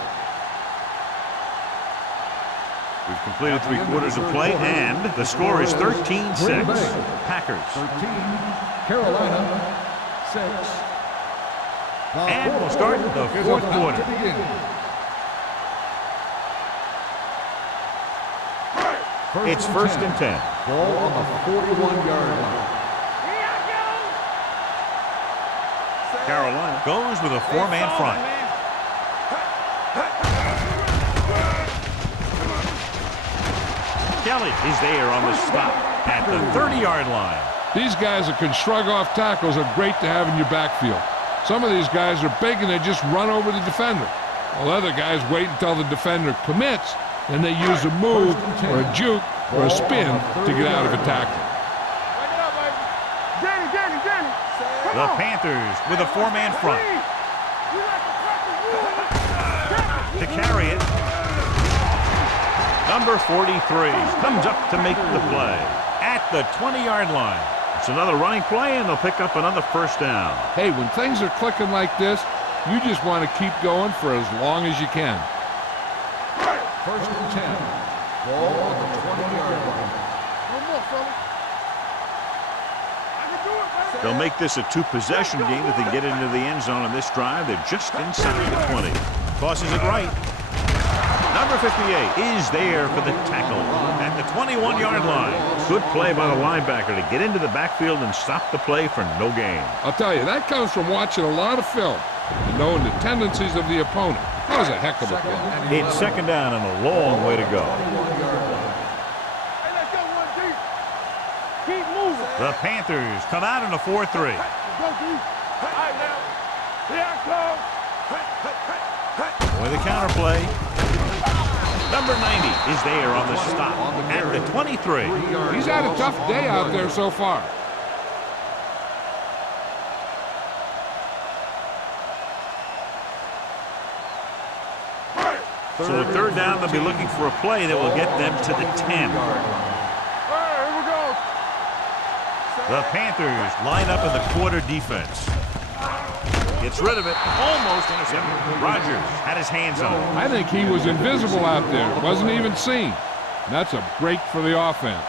We've completed 3/4 of play, and the score is 13-6. Packers. 13. Carolina 6. And we'll start the fourth quarter. It's first and 10. Ball on the 41-yard line. Carolina goes with a four-man front. Kelly is there on the stop at the 30-yard line. These guys that can shrug off tackles are great to have in your backfield. Some of these guys are big and they just run over the defender, while other guys wait until the defender commits, and they use a move or a juke or a spin to get out of a tackle. The Panthers with a four-man front. To carry it, number 43 comes up to make the play at the 20-yard line. It's another running play, and they'll pick up another first down. Hey, when things are clicking like this, you just want to keep going for as long as you can. First and 10. Ball on the 20-yard line. They'll make this a two-possession game if they get into the end zone on this drive. They're just inside the 20. Tosses it right. Number 58 is there for the tackle at the 21-yard line. Good play by the linebacker to get into the backfield and stop the play for no gain. I'll tell you, that comes from watching a lot of film and knowing the tendencies of the opponent. That was a heck of a play. It's second down and a long way to go. The Panthers come out in a 4-3. With a counter play. Number 90 is there on the stop at the 23. He's had a tough day out there so far. So a third down, they'll be looking for a play that will get them to the 10. The Panthers line up in the quarter defense. Gets rid of it. Almost intercepted. Rogers had his hands on it. I think he was invisible out there. Wasn't even seen. And that's a break for the offense.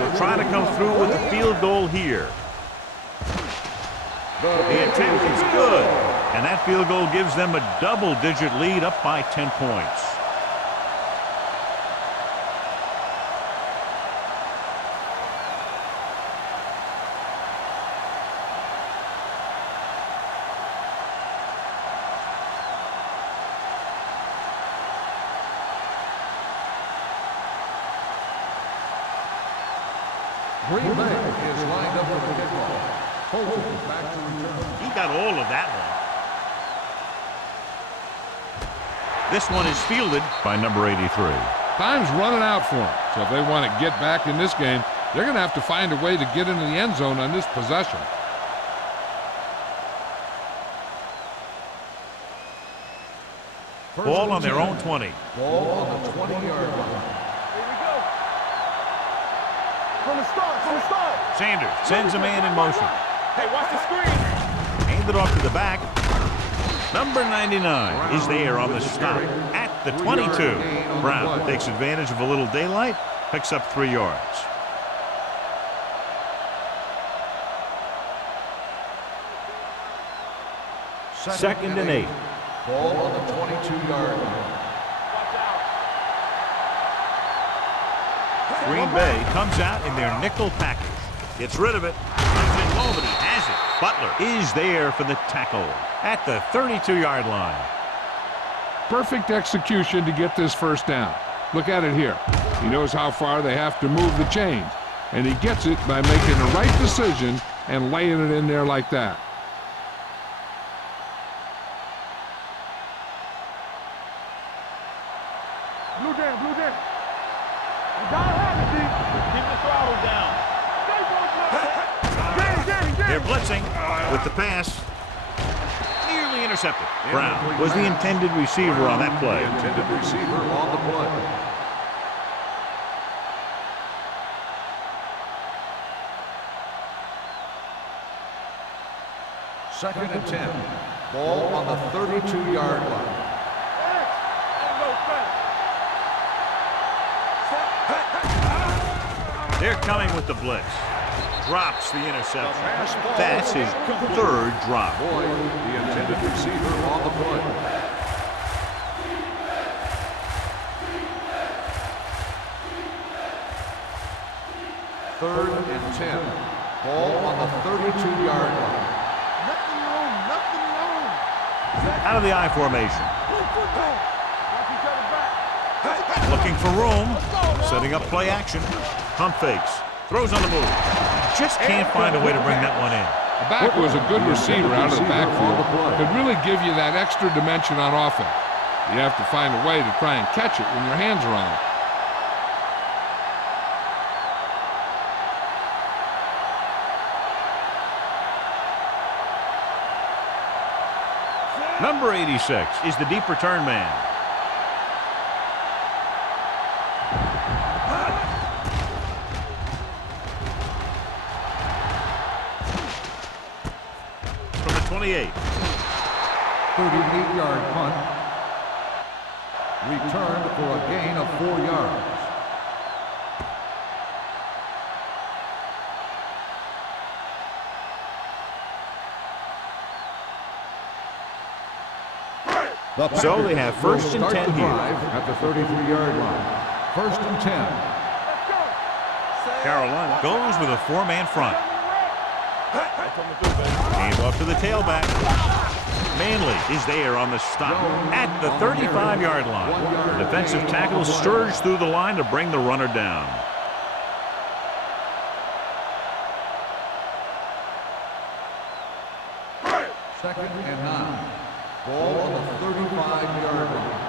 Will try to come through with the field goal here. The attempt is good, and that field goal gives them a double-digit lead up by 10 points. Green Bay is lined up for the kickoff. Fulton back to return. He got all of that one. This one is fielded by number 83. Time's running out for them. So if they want to get back in this game, they're going to have to find a way to get into the end zone on this possession. Ball on their own 20. Ball on the 20-yard line. From the start. Sanders sends a man in motion. Hey, watch the screen. Handed off to the back. Number 99 is there on the stop at the 22. Brown takes advantage of a little daylight, picks up 3 yards. Second and 8. Ball on the 22-yard line. Green Bay comes out in their nickel package. Gets rid of it. Runs in low, but he has it. Butler is there for the tackle at the 32-yard line. Perfect execution to get this first down. Look at it here. He knows how far they have to move the chains, and he gets it by making the right decision and laying it in there like that. Blue down. Keep the throttle down. They're blitzing with the pass. Nearly intercepted. Brown was the intended receiver on that play. Intended receiver on the play. Second and 10. Ball on the 32-yard line. They're coming with the blitz. Drops the interception. That's his third drop. Boyd, the intended receiver on the play. Third and 10. Ball on the 32-yard line. Nothing wrong, nothing wrong. Out of the I formation. Watch each other back. Looking for room. Setting up play action. Pump fakes. Throws on the move. Just can't find a way to bring that one in. The back was a good receiver out of the backfield. Could really give you that extra dimension on offense. You have to find a way to try and catch it when your hands are on it. Number 86 is the deep return man. From the 28. 38-yard punt. Returned for a gain of 4 yards. So they have first and 10 here. At the 33-yard line. First and 10. Carolina goes with a four-man front. Hand off to the tailback. Manley is there on the stop at the 35-yard line. The defensive tackle surged through the line to bring the runner down. Second and 9. Ball on the 35-yard line.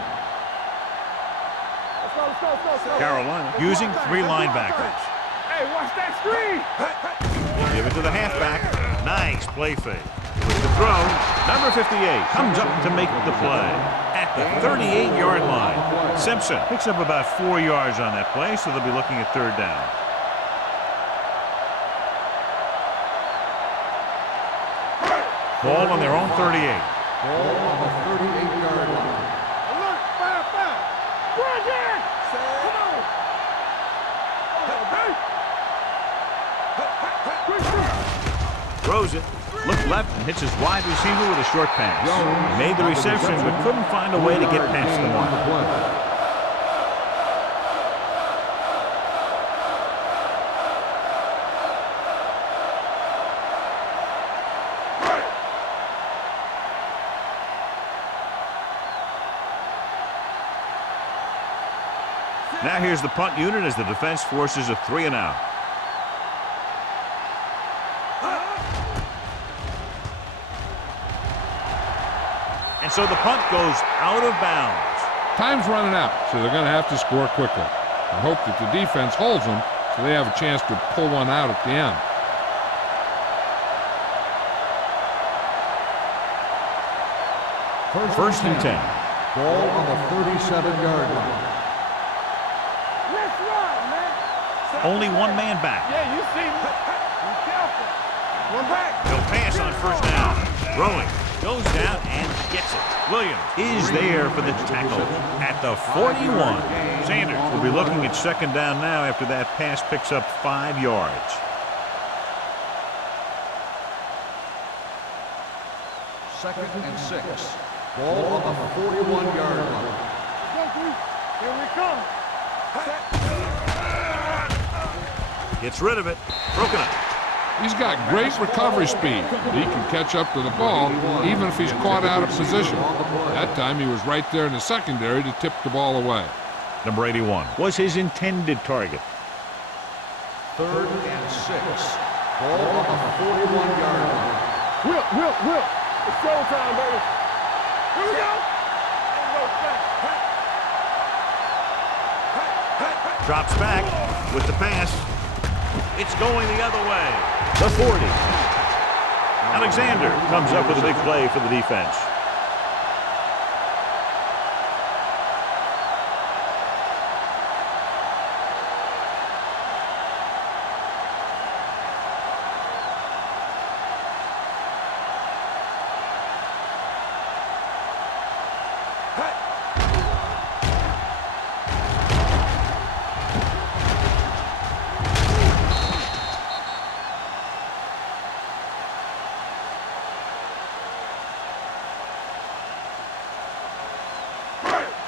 Let's go. Carolina using three linebackers. Hey, watch that screen. Give it to the halfback. Nice play fake. With the throw, number 58 comes up to make the play at the 38-yard line. Simpson picks up about 4 yards on that play, so they'll be looking at third down. Ball on their own 38. Ball on the 38-yard line. Alert, foul. Run there. Come on. Throws it. Looked left and hits his wide receiver with a short pass. He made the reception but couldn't find a way to get past the mark. Now here's the punt unit as the defense forces a 3 and out. And so the punt goes out of bounds. Time's running out, so they're going to have to score quickly. I hope that the defense holds them so they have a chance to pull one out at the end. First and 10. Ball on the 37-yard line. Let's run, man. Only one man back. Yeah, you see me. Be careful. One back. He'll pass on first down. Throwing. Goes down and gets it. Williams is there for the tackle at the 41. Sanders will be looking at second down now after that pass picks up 5 yards. Second and 6. Ball on the 41-yard line. Here we come. Gets rid of it. Broken up. He's got great recovery speed. He can catch up to the ball even if he's caught out of position. That time he was right there in the secondary to tip the ball away. Number 81 was his intended target. Third and 6. Ball on the 41-yard line. Whip. It's showtime, baby. Here we go. Drops back with the pass. It's going the other way. The 40. Alexander comes up with a big play for the defense.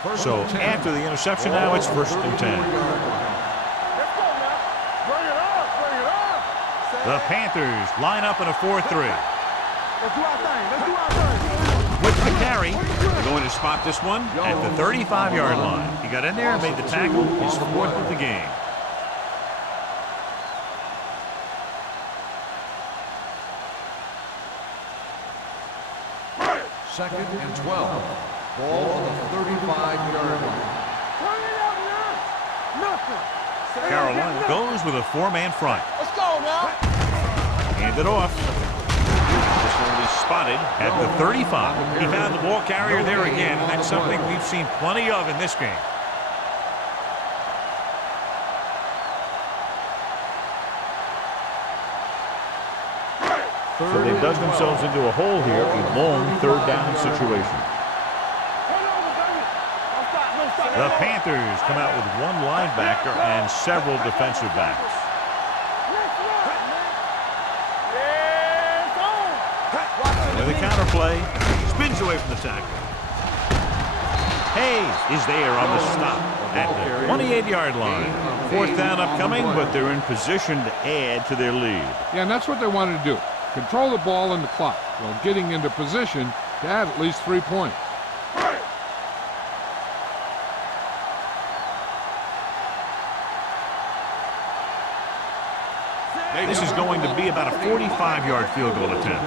So after the interception now, it's 1st and 10. Let's go now. Bring it up. Bring it up. The Panthers line up in a 4-3. Let's do our thing. Let's do our thing. With the carry, they're going to spot this one at the 35-yard line. He got in there and made the tackle, his 4th of the game. Second and 12. Ball on the 35-yard line. Turn it up now. Nothing. Carolina goes with a 4-man front. Let's go now. Hand it off. This one is spotted at the 35. He found the ball carrier there again, and that's something we've seen plenty of in this game. So they've dug themselves into a hole here, a long 3rd down situation. The Panthers come out with 1 linebacker and several defensive backs. And the counter play, spins away from the tackle. Hayes is there on the stop at the 28-yard line. 4th down upcoming, but they're in position to add to their lead. Yeah, and that's what they wanted to do. Control the ball and the clock while getting into position to add at least 3 points. This is going to be about a 45-yard field goal attempt.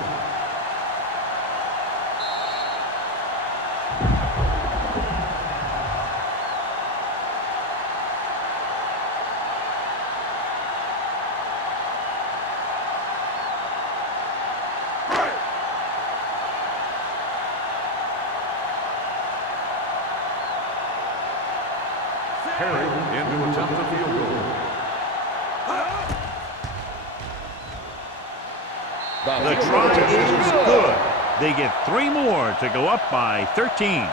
Carried into attempt a field goal. The try is good. They get 3 more to go up by 13.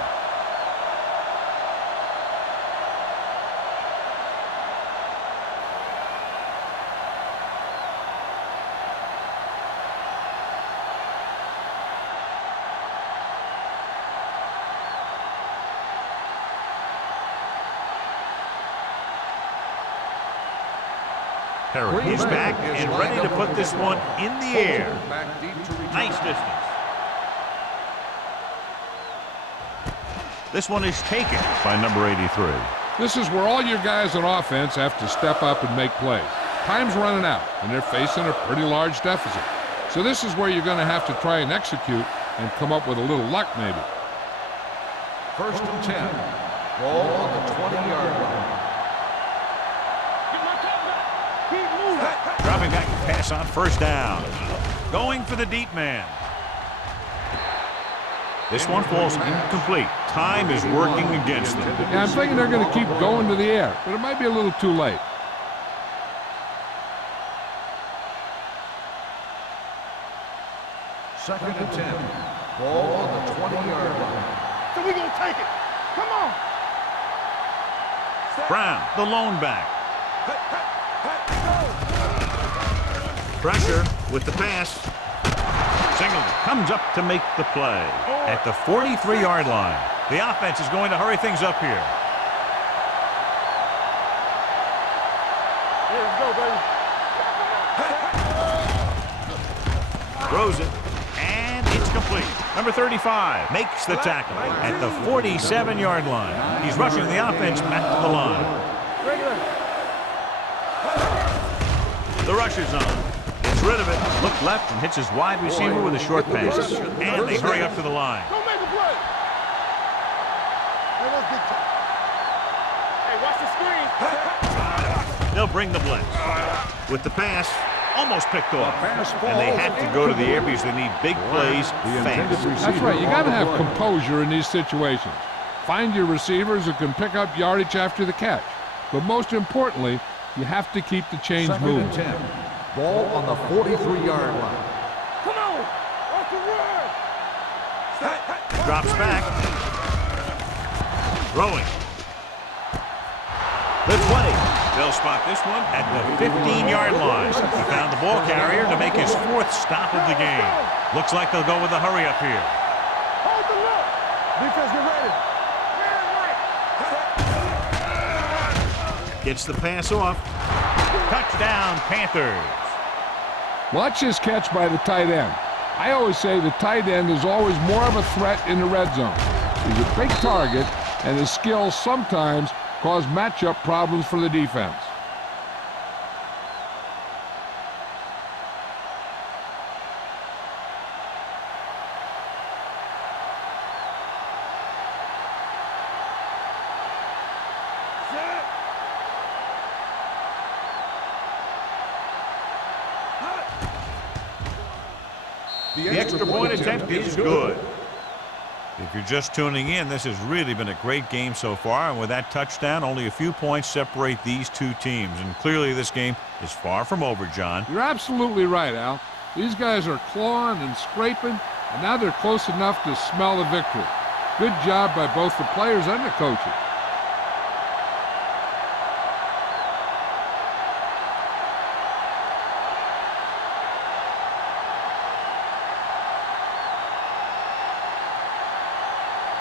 Perry is back and ready to put this one in the air. Nice distance. This one is taken by number 83. This is where all your guys on offense have to step up and make plays. Time's running out, and they're facing a pretty large deficit. So this is where you're going to have to try and execute and come up with a little luck maybe. 1st and 10. Ball on the 20-yard line. Dropping back to pass on 1st down. Going for the deep man. This one falls incomplete. Time is working against them. Yeah, I'm thinking they're going to keep going to the air, but it might be a little too late. Second and 10. Ball on the 20-yard line. So we're going to take it. Come on. Brown, the lone back. Pressure with the pass. Singleton comes up to make the play at the 43-yard line. The offense is going to hurry things up here. Here we go, baby. Throws it, and it's complete. Number 35 makes the tackle at the 47-yard line. He's rushing the offense back to the line. The rush is on. Gets rid of it. Look left and hits his wide receiver with a short pass. And they hurry up to the line. Go make a play. Hey, let's get hey, watch the screen. They'll bring the blitz. With the pass, almost picked off. And they have to go to the air because they need big plays fast. That's right. You got to have composure in these situations. Find your receivers who can pick up yardage after the catch. But most importantly, you have to keep the chains moving. 10. Ball on the 43-yard line. Come on. Watch the run. Drops back. Throwing. The 20. They'll spot this one at the 15-yard line. He found the ball carrier to make his 4th stop of the game. Looks like they'll go with a hurry up here. Hold the look. Defense, get ready. Man, right. Gets the pass off. Touchdown, Panthers. Watch this catch by the tight end. I always say the tight end is always more of a threat in the red zone. He's a big target, and his skills sometimes cause matchup problems for the defense. The extra point attempt is good. If you're just tuning in, this has really been a great game so far, and with that touchdown, only a few points separate these two teams, and clearly this game is far from over, John. You're absolutely right, Al. These guys are clawing and scraping, and now they're close enough to smell the victory. Good job by both the players and the coaches.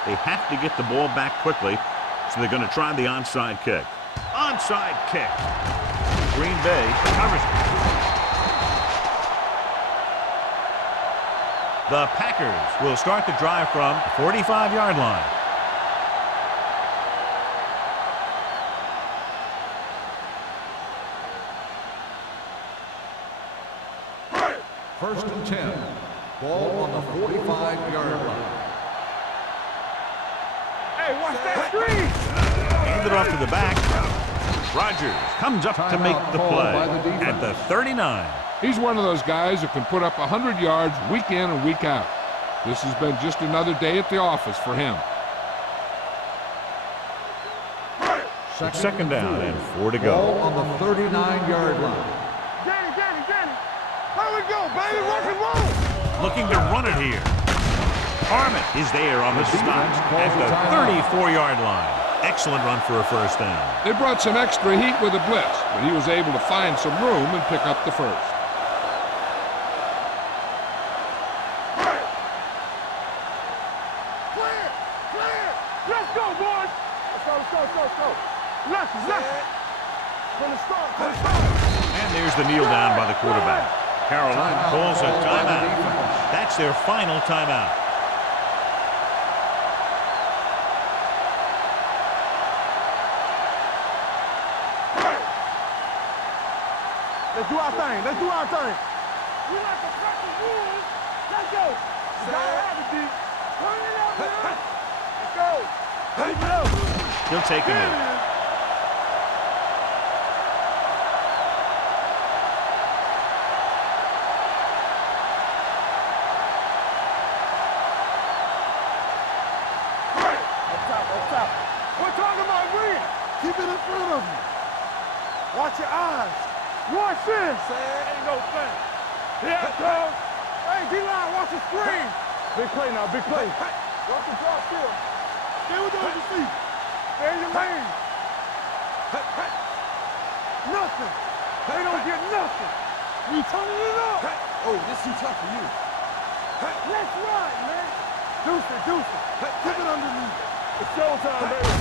They have to get the ball back quickly, so they're going to try the onside kick. Onside kick. Green Bay covers it. The Packers will start the drive from the 45-yard line. First and 10. Ball on the 45-yard line. Hey, watch that screen! Hand it off to the back. Rodgers comes up to make the play at the 39. He's one of those guys who can put up 100 yards week in and week out. This has been just another day at the office for him. Second down and 4 to go. Ball on the 39-yard line. Danny! Here we go, baby! Rock and roll! Looking to run it here. Harmon is there on the stop at the 34-yard line. Excellent run for a first down. They brought some extra heat with a blitz, but he was able to find some room and pick up the first. Clear! Let's go, boys! Let's go. Left. From the start. And there's the kneel down by the quarterback. Carolina calls a timeout. That's their final timeout. Let's do our thing. We like to cut the rules. Let's go. You gotta have it, D. Turn it up, man. Let's go. Keep it up. He'll take him in. Up top. We're talking about green. Keep it in front of you. Watch your eyes. Watch this. Ain't no thing. Here it comes. Hey, D-line, watch the screen. Big play now, big play. Watch the drop still. Stay with those your feet. Stay in your lane. Nothing. They don't get nothing. We turning it up. Oh, this too tough for you. Let's ride, man. Deuce it. Keep it underneath. It's showtime, baby.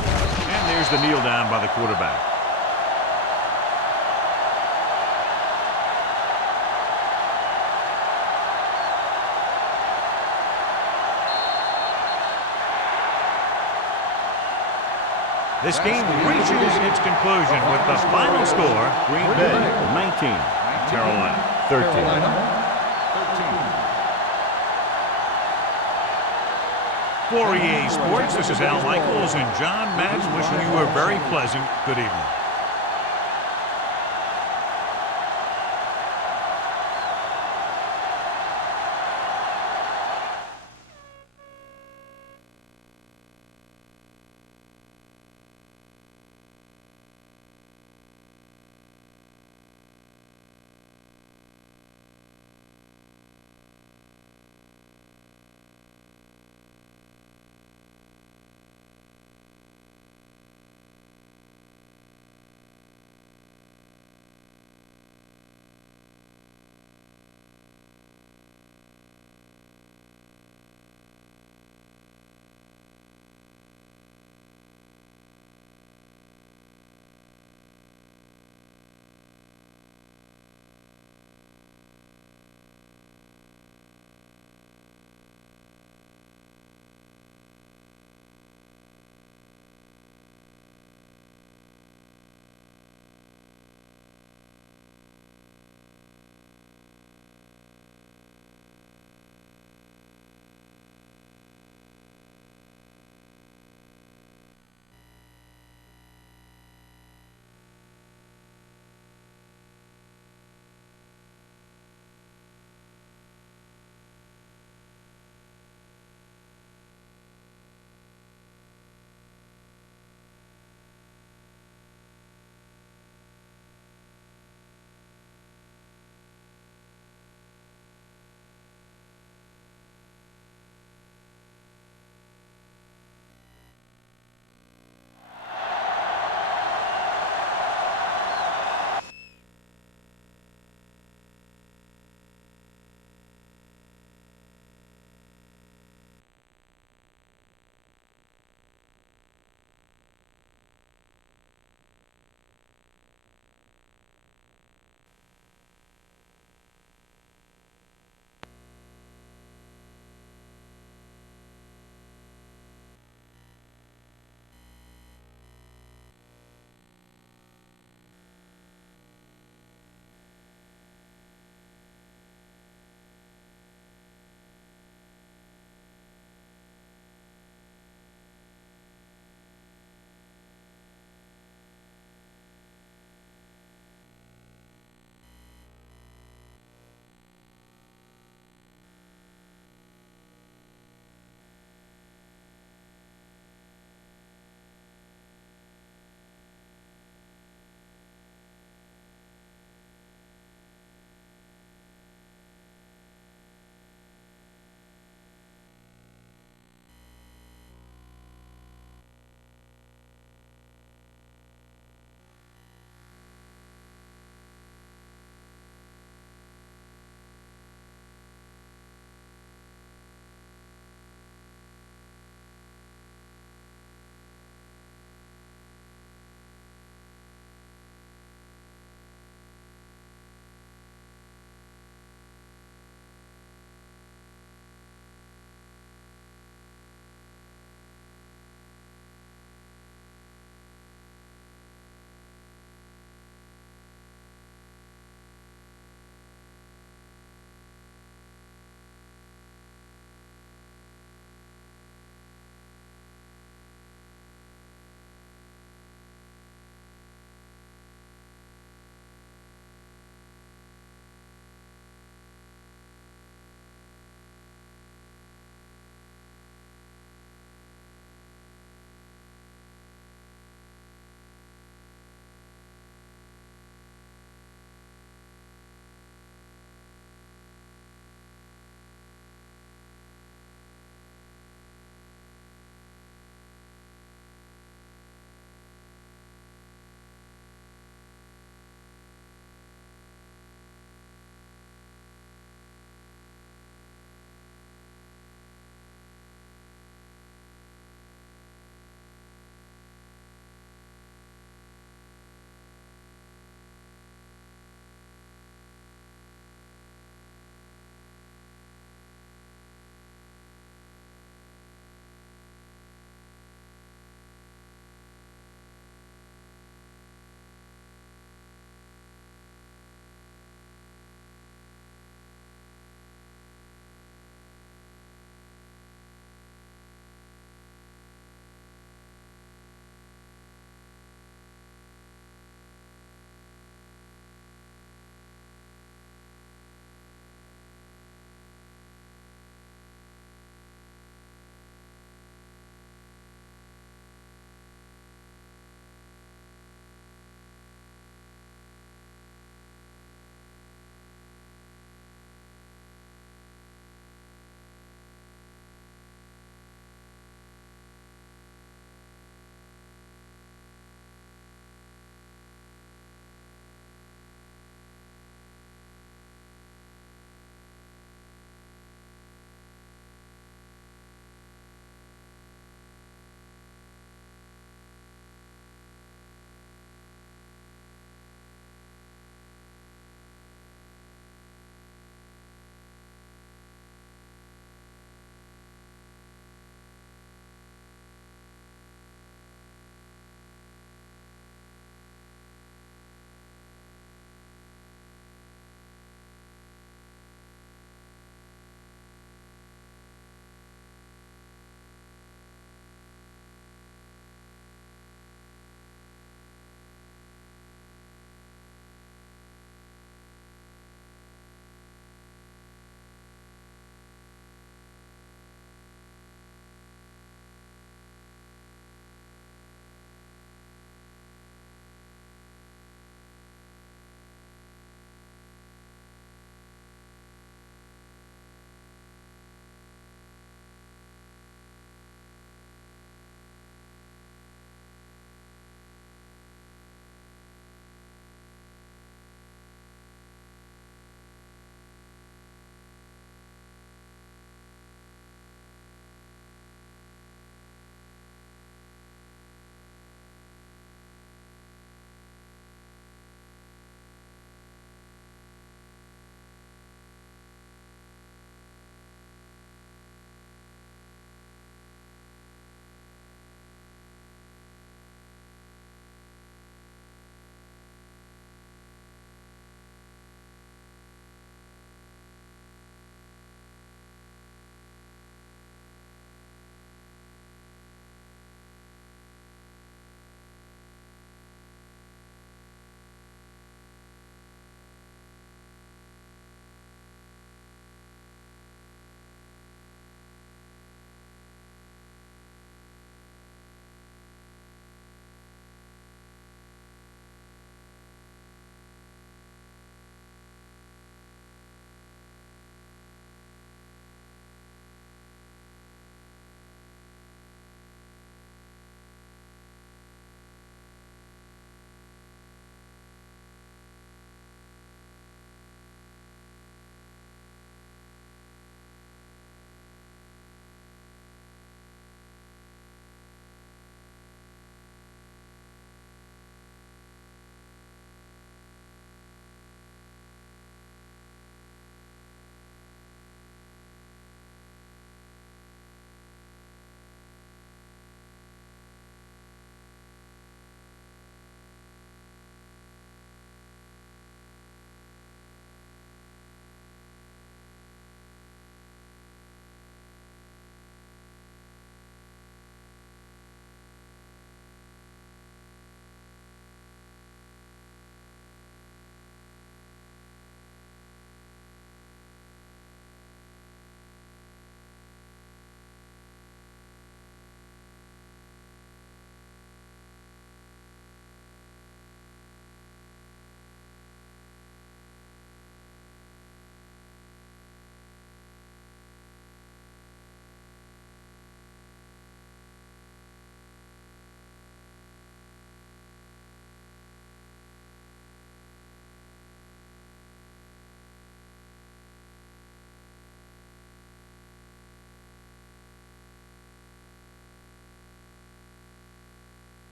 And there's the kneel down by the quarterback. This game reaches its conclusion with the final score, Green Bay 19, Carolina 13. For EA Sports, this is Al Michaels and John Madden wishing you a very pleasant good evening.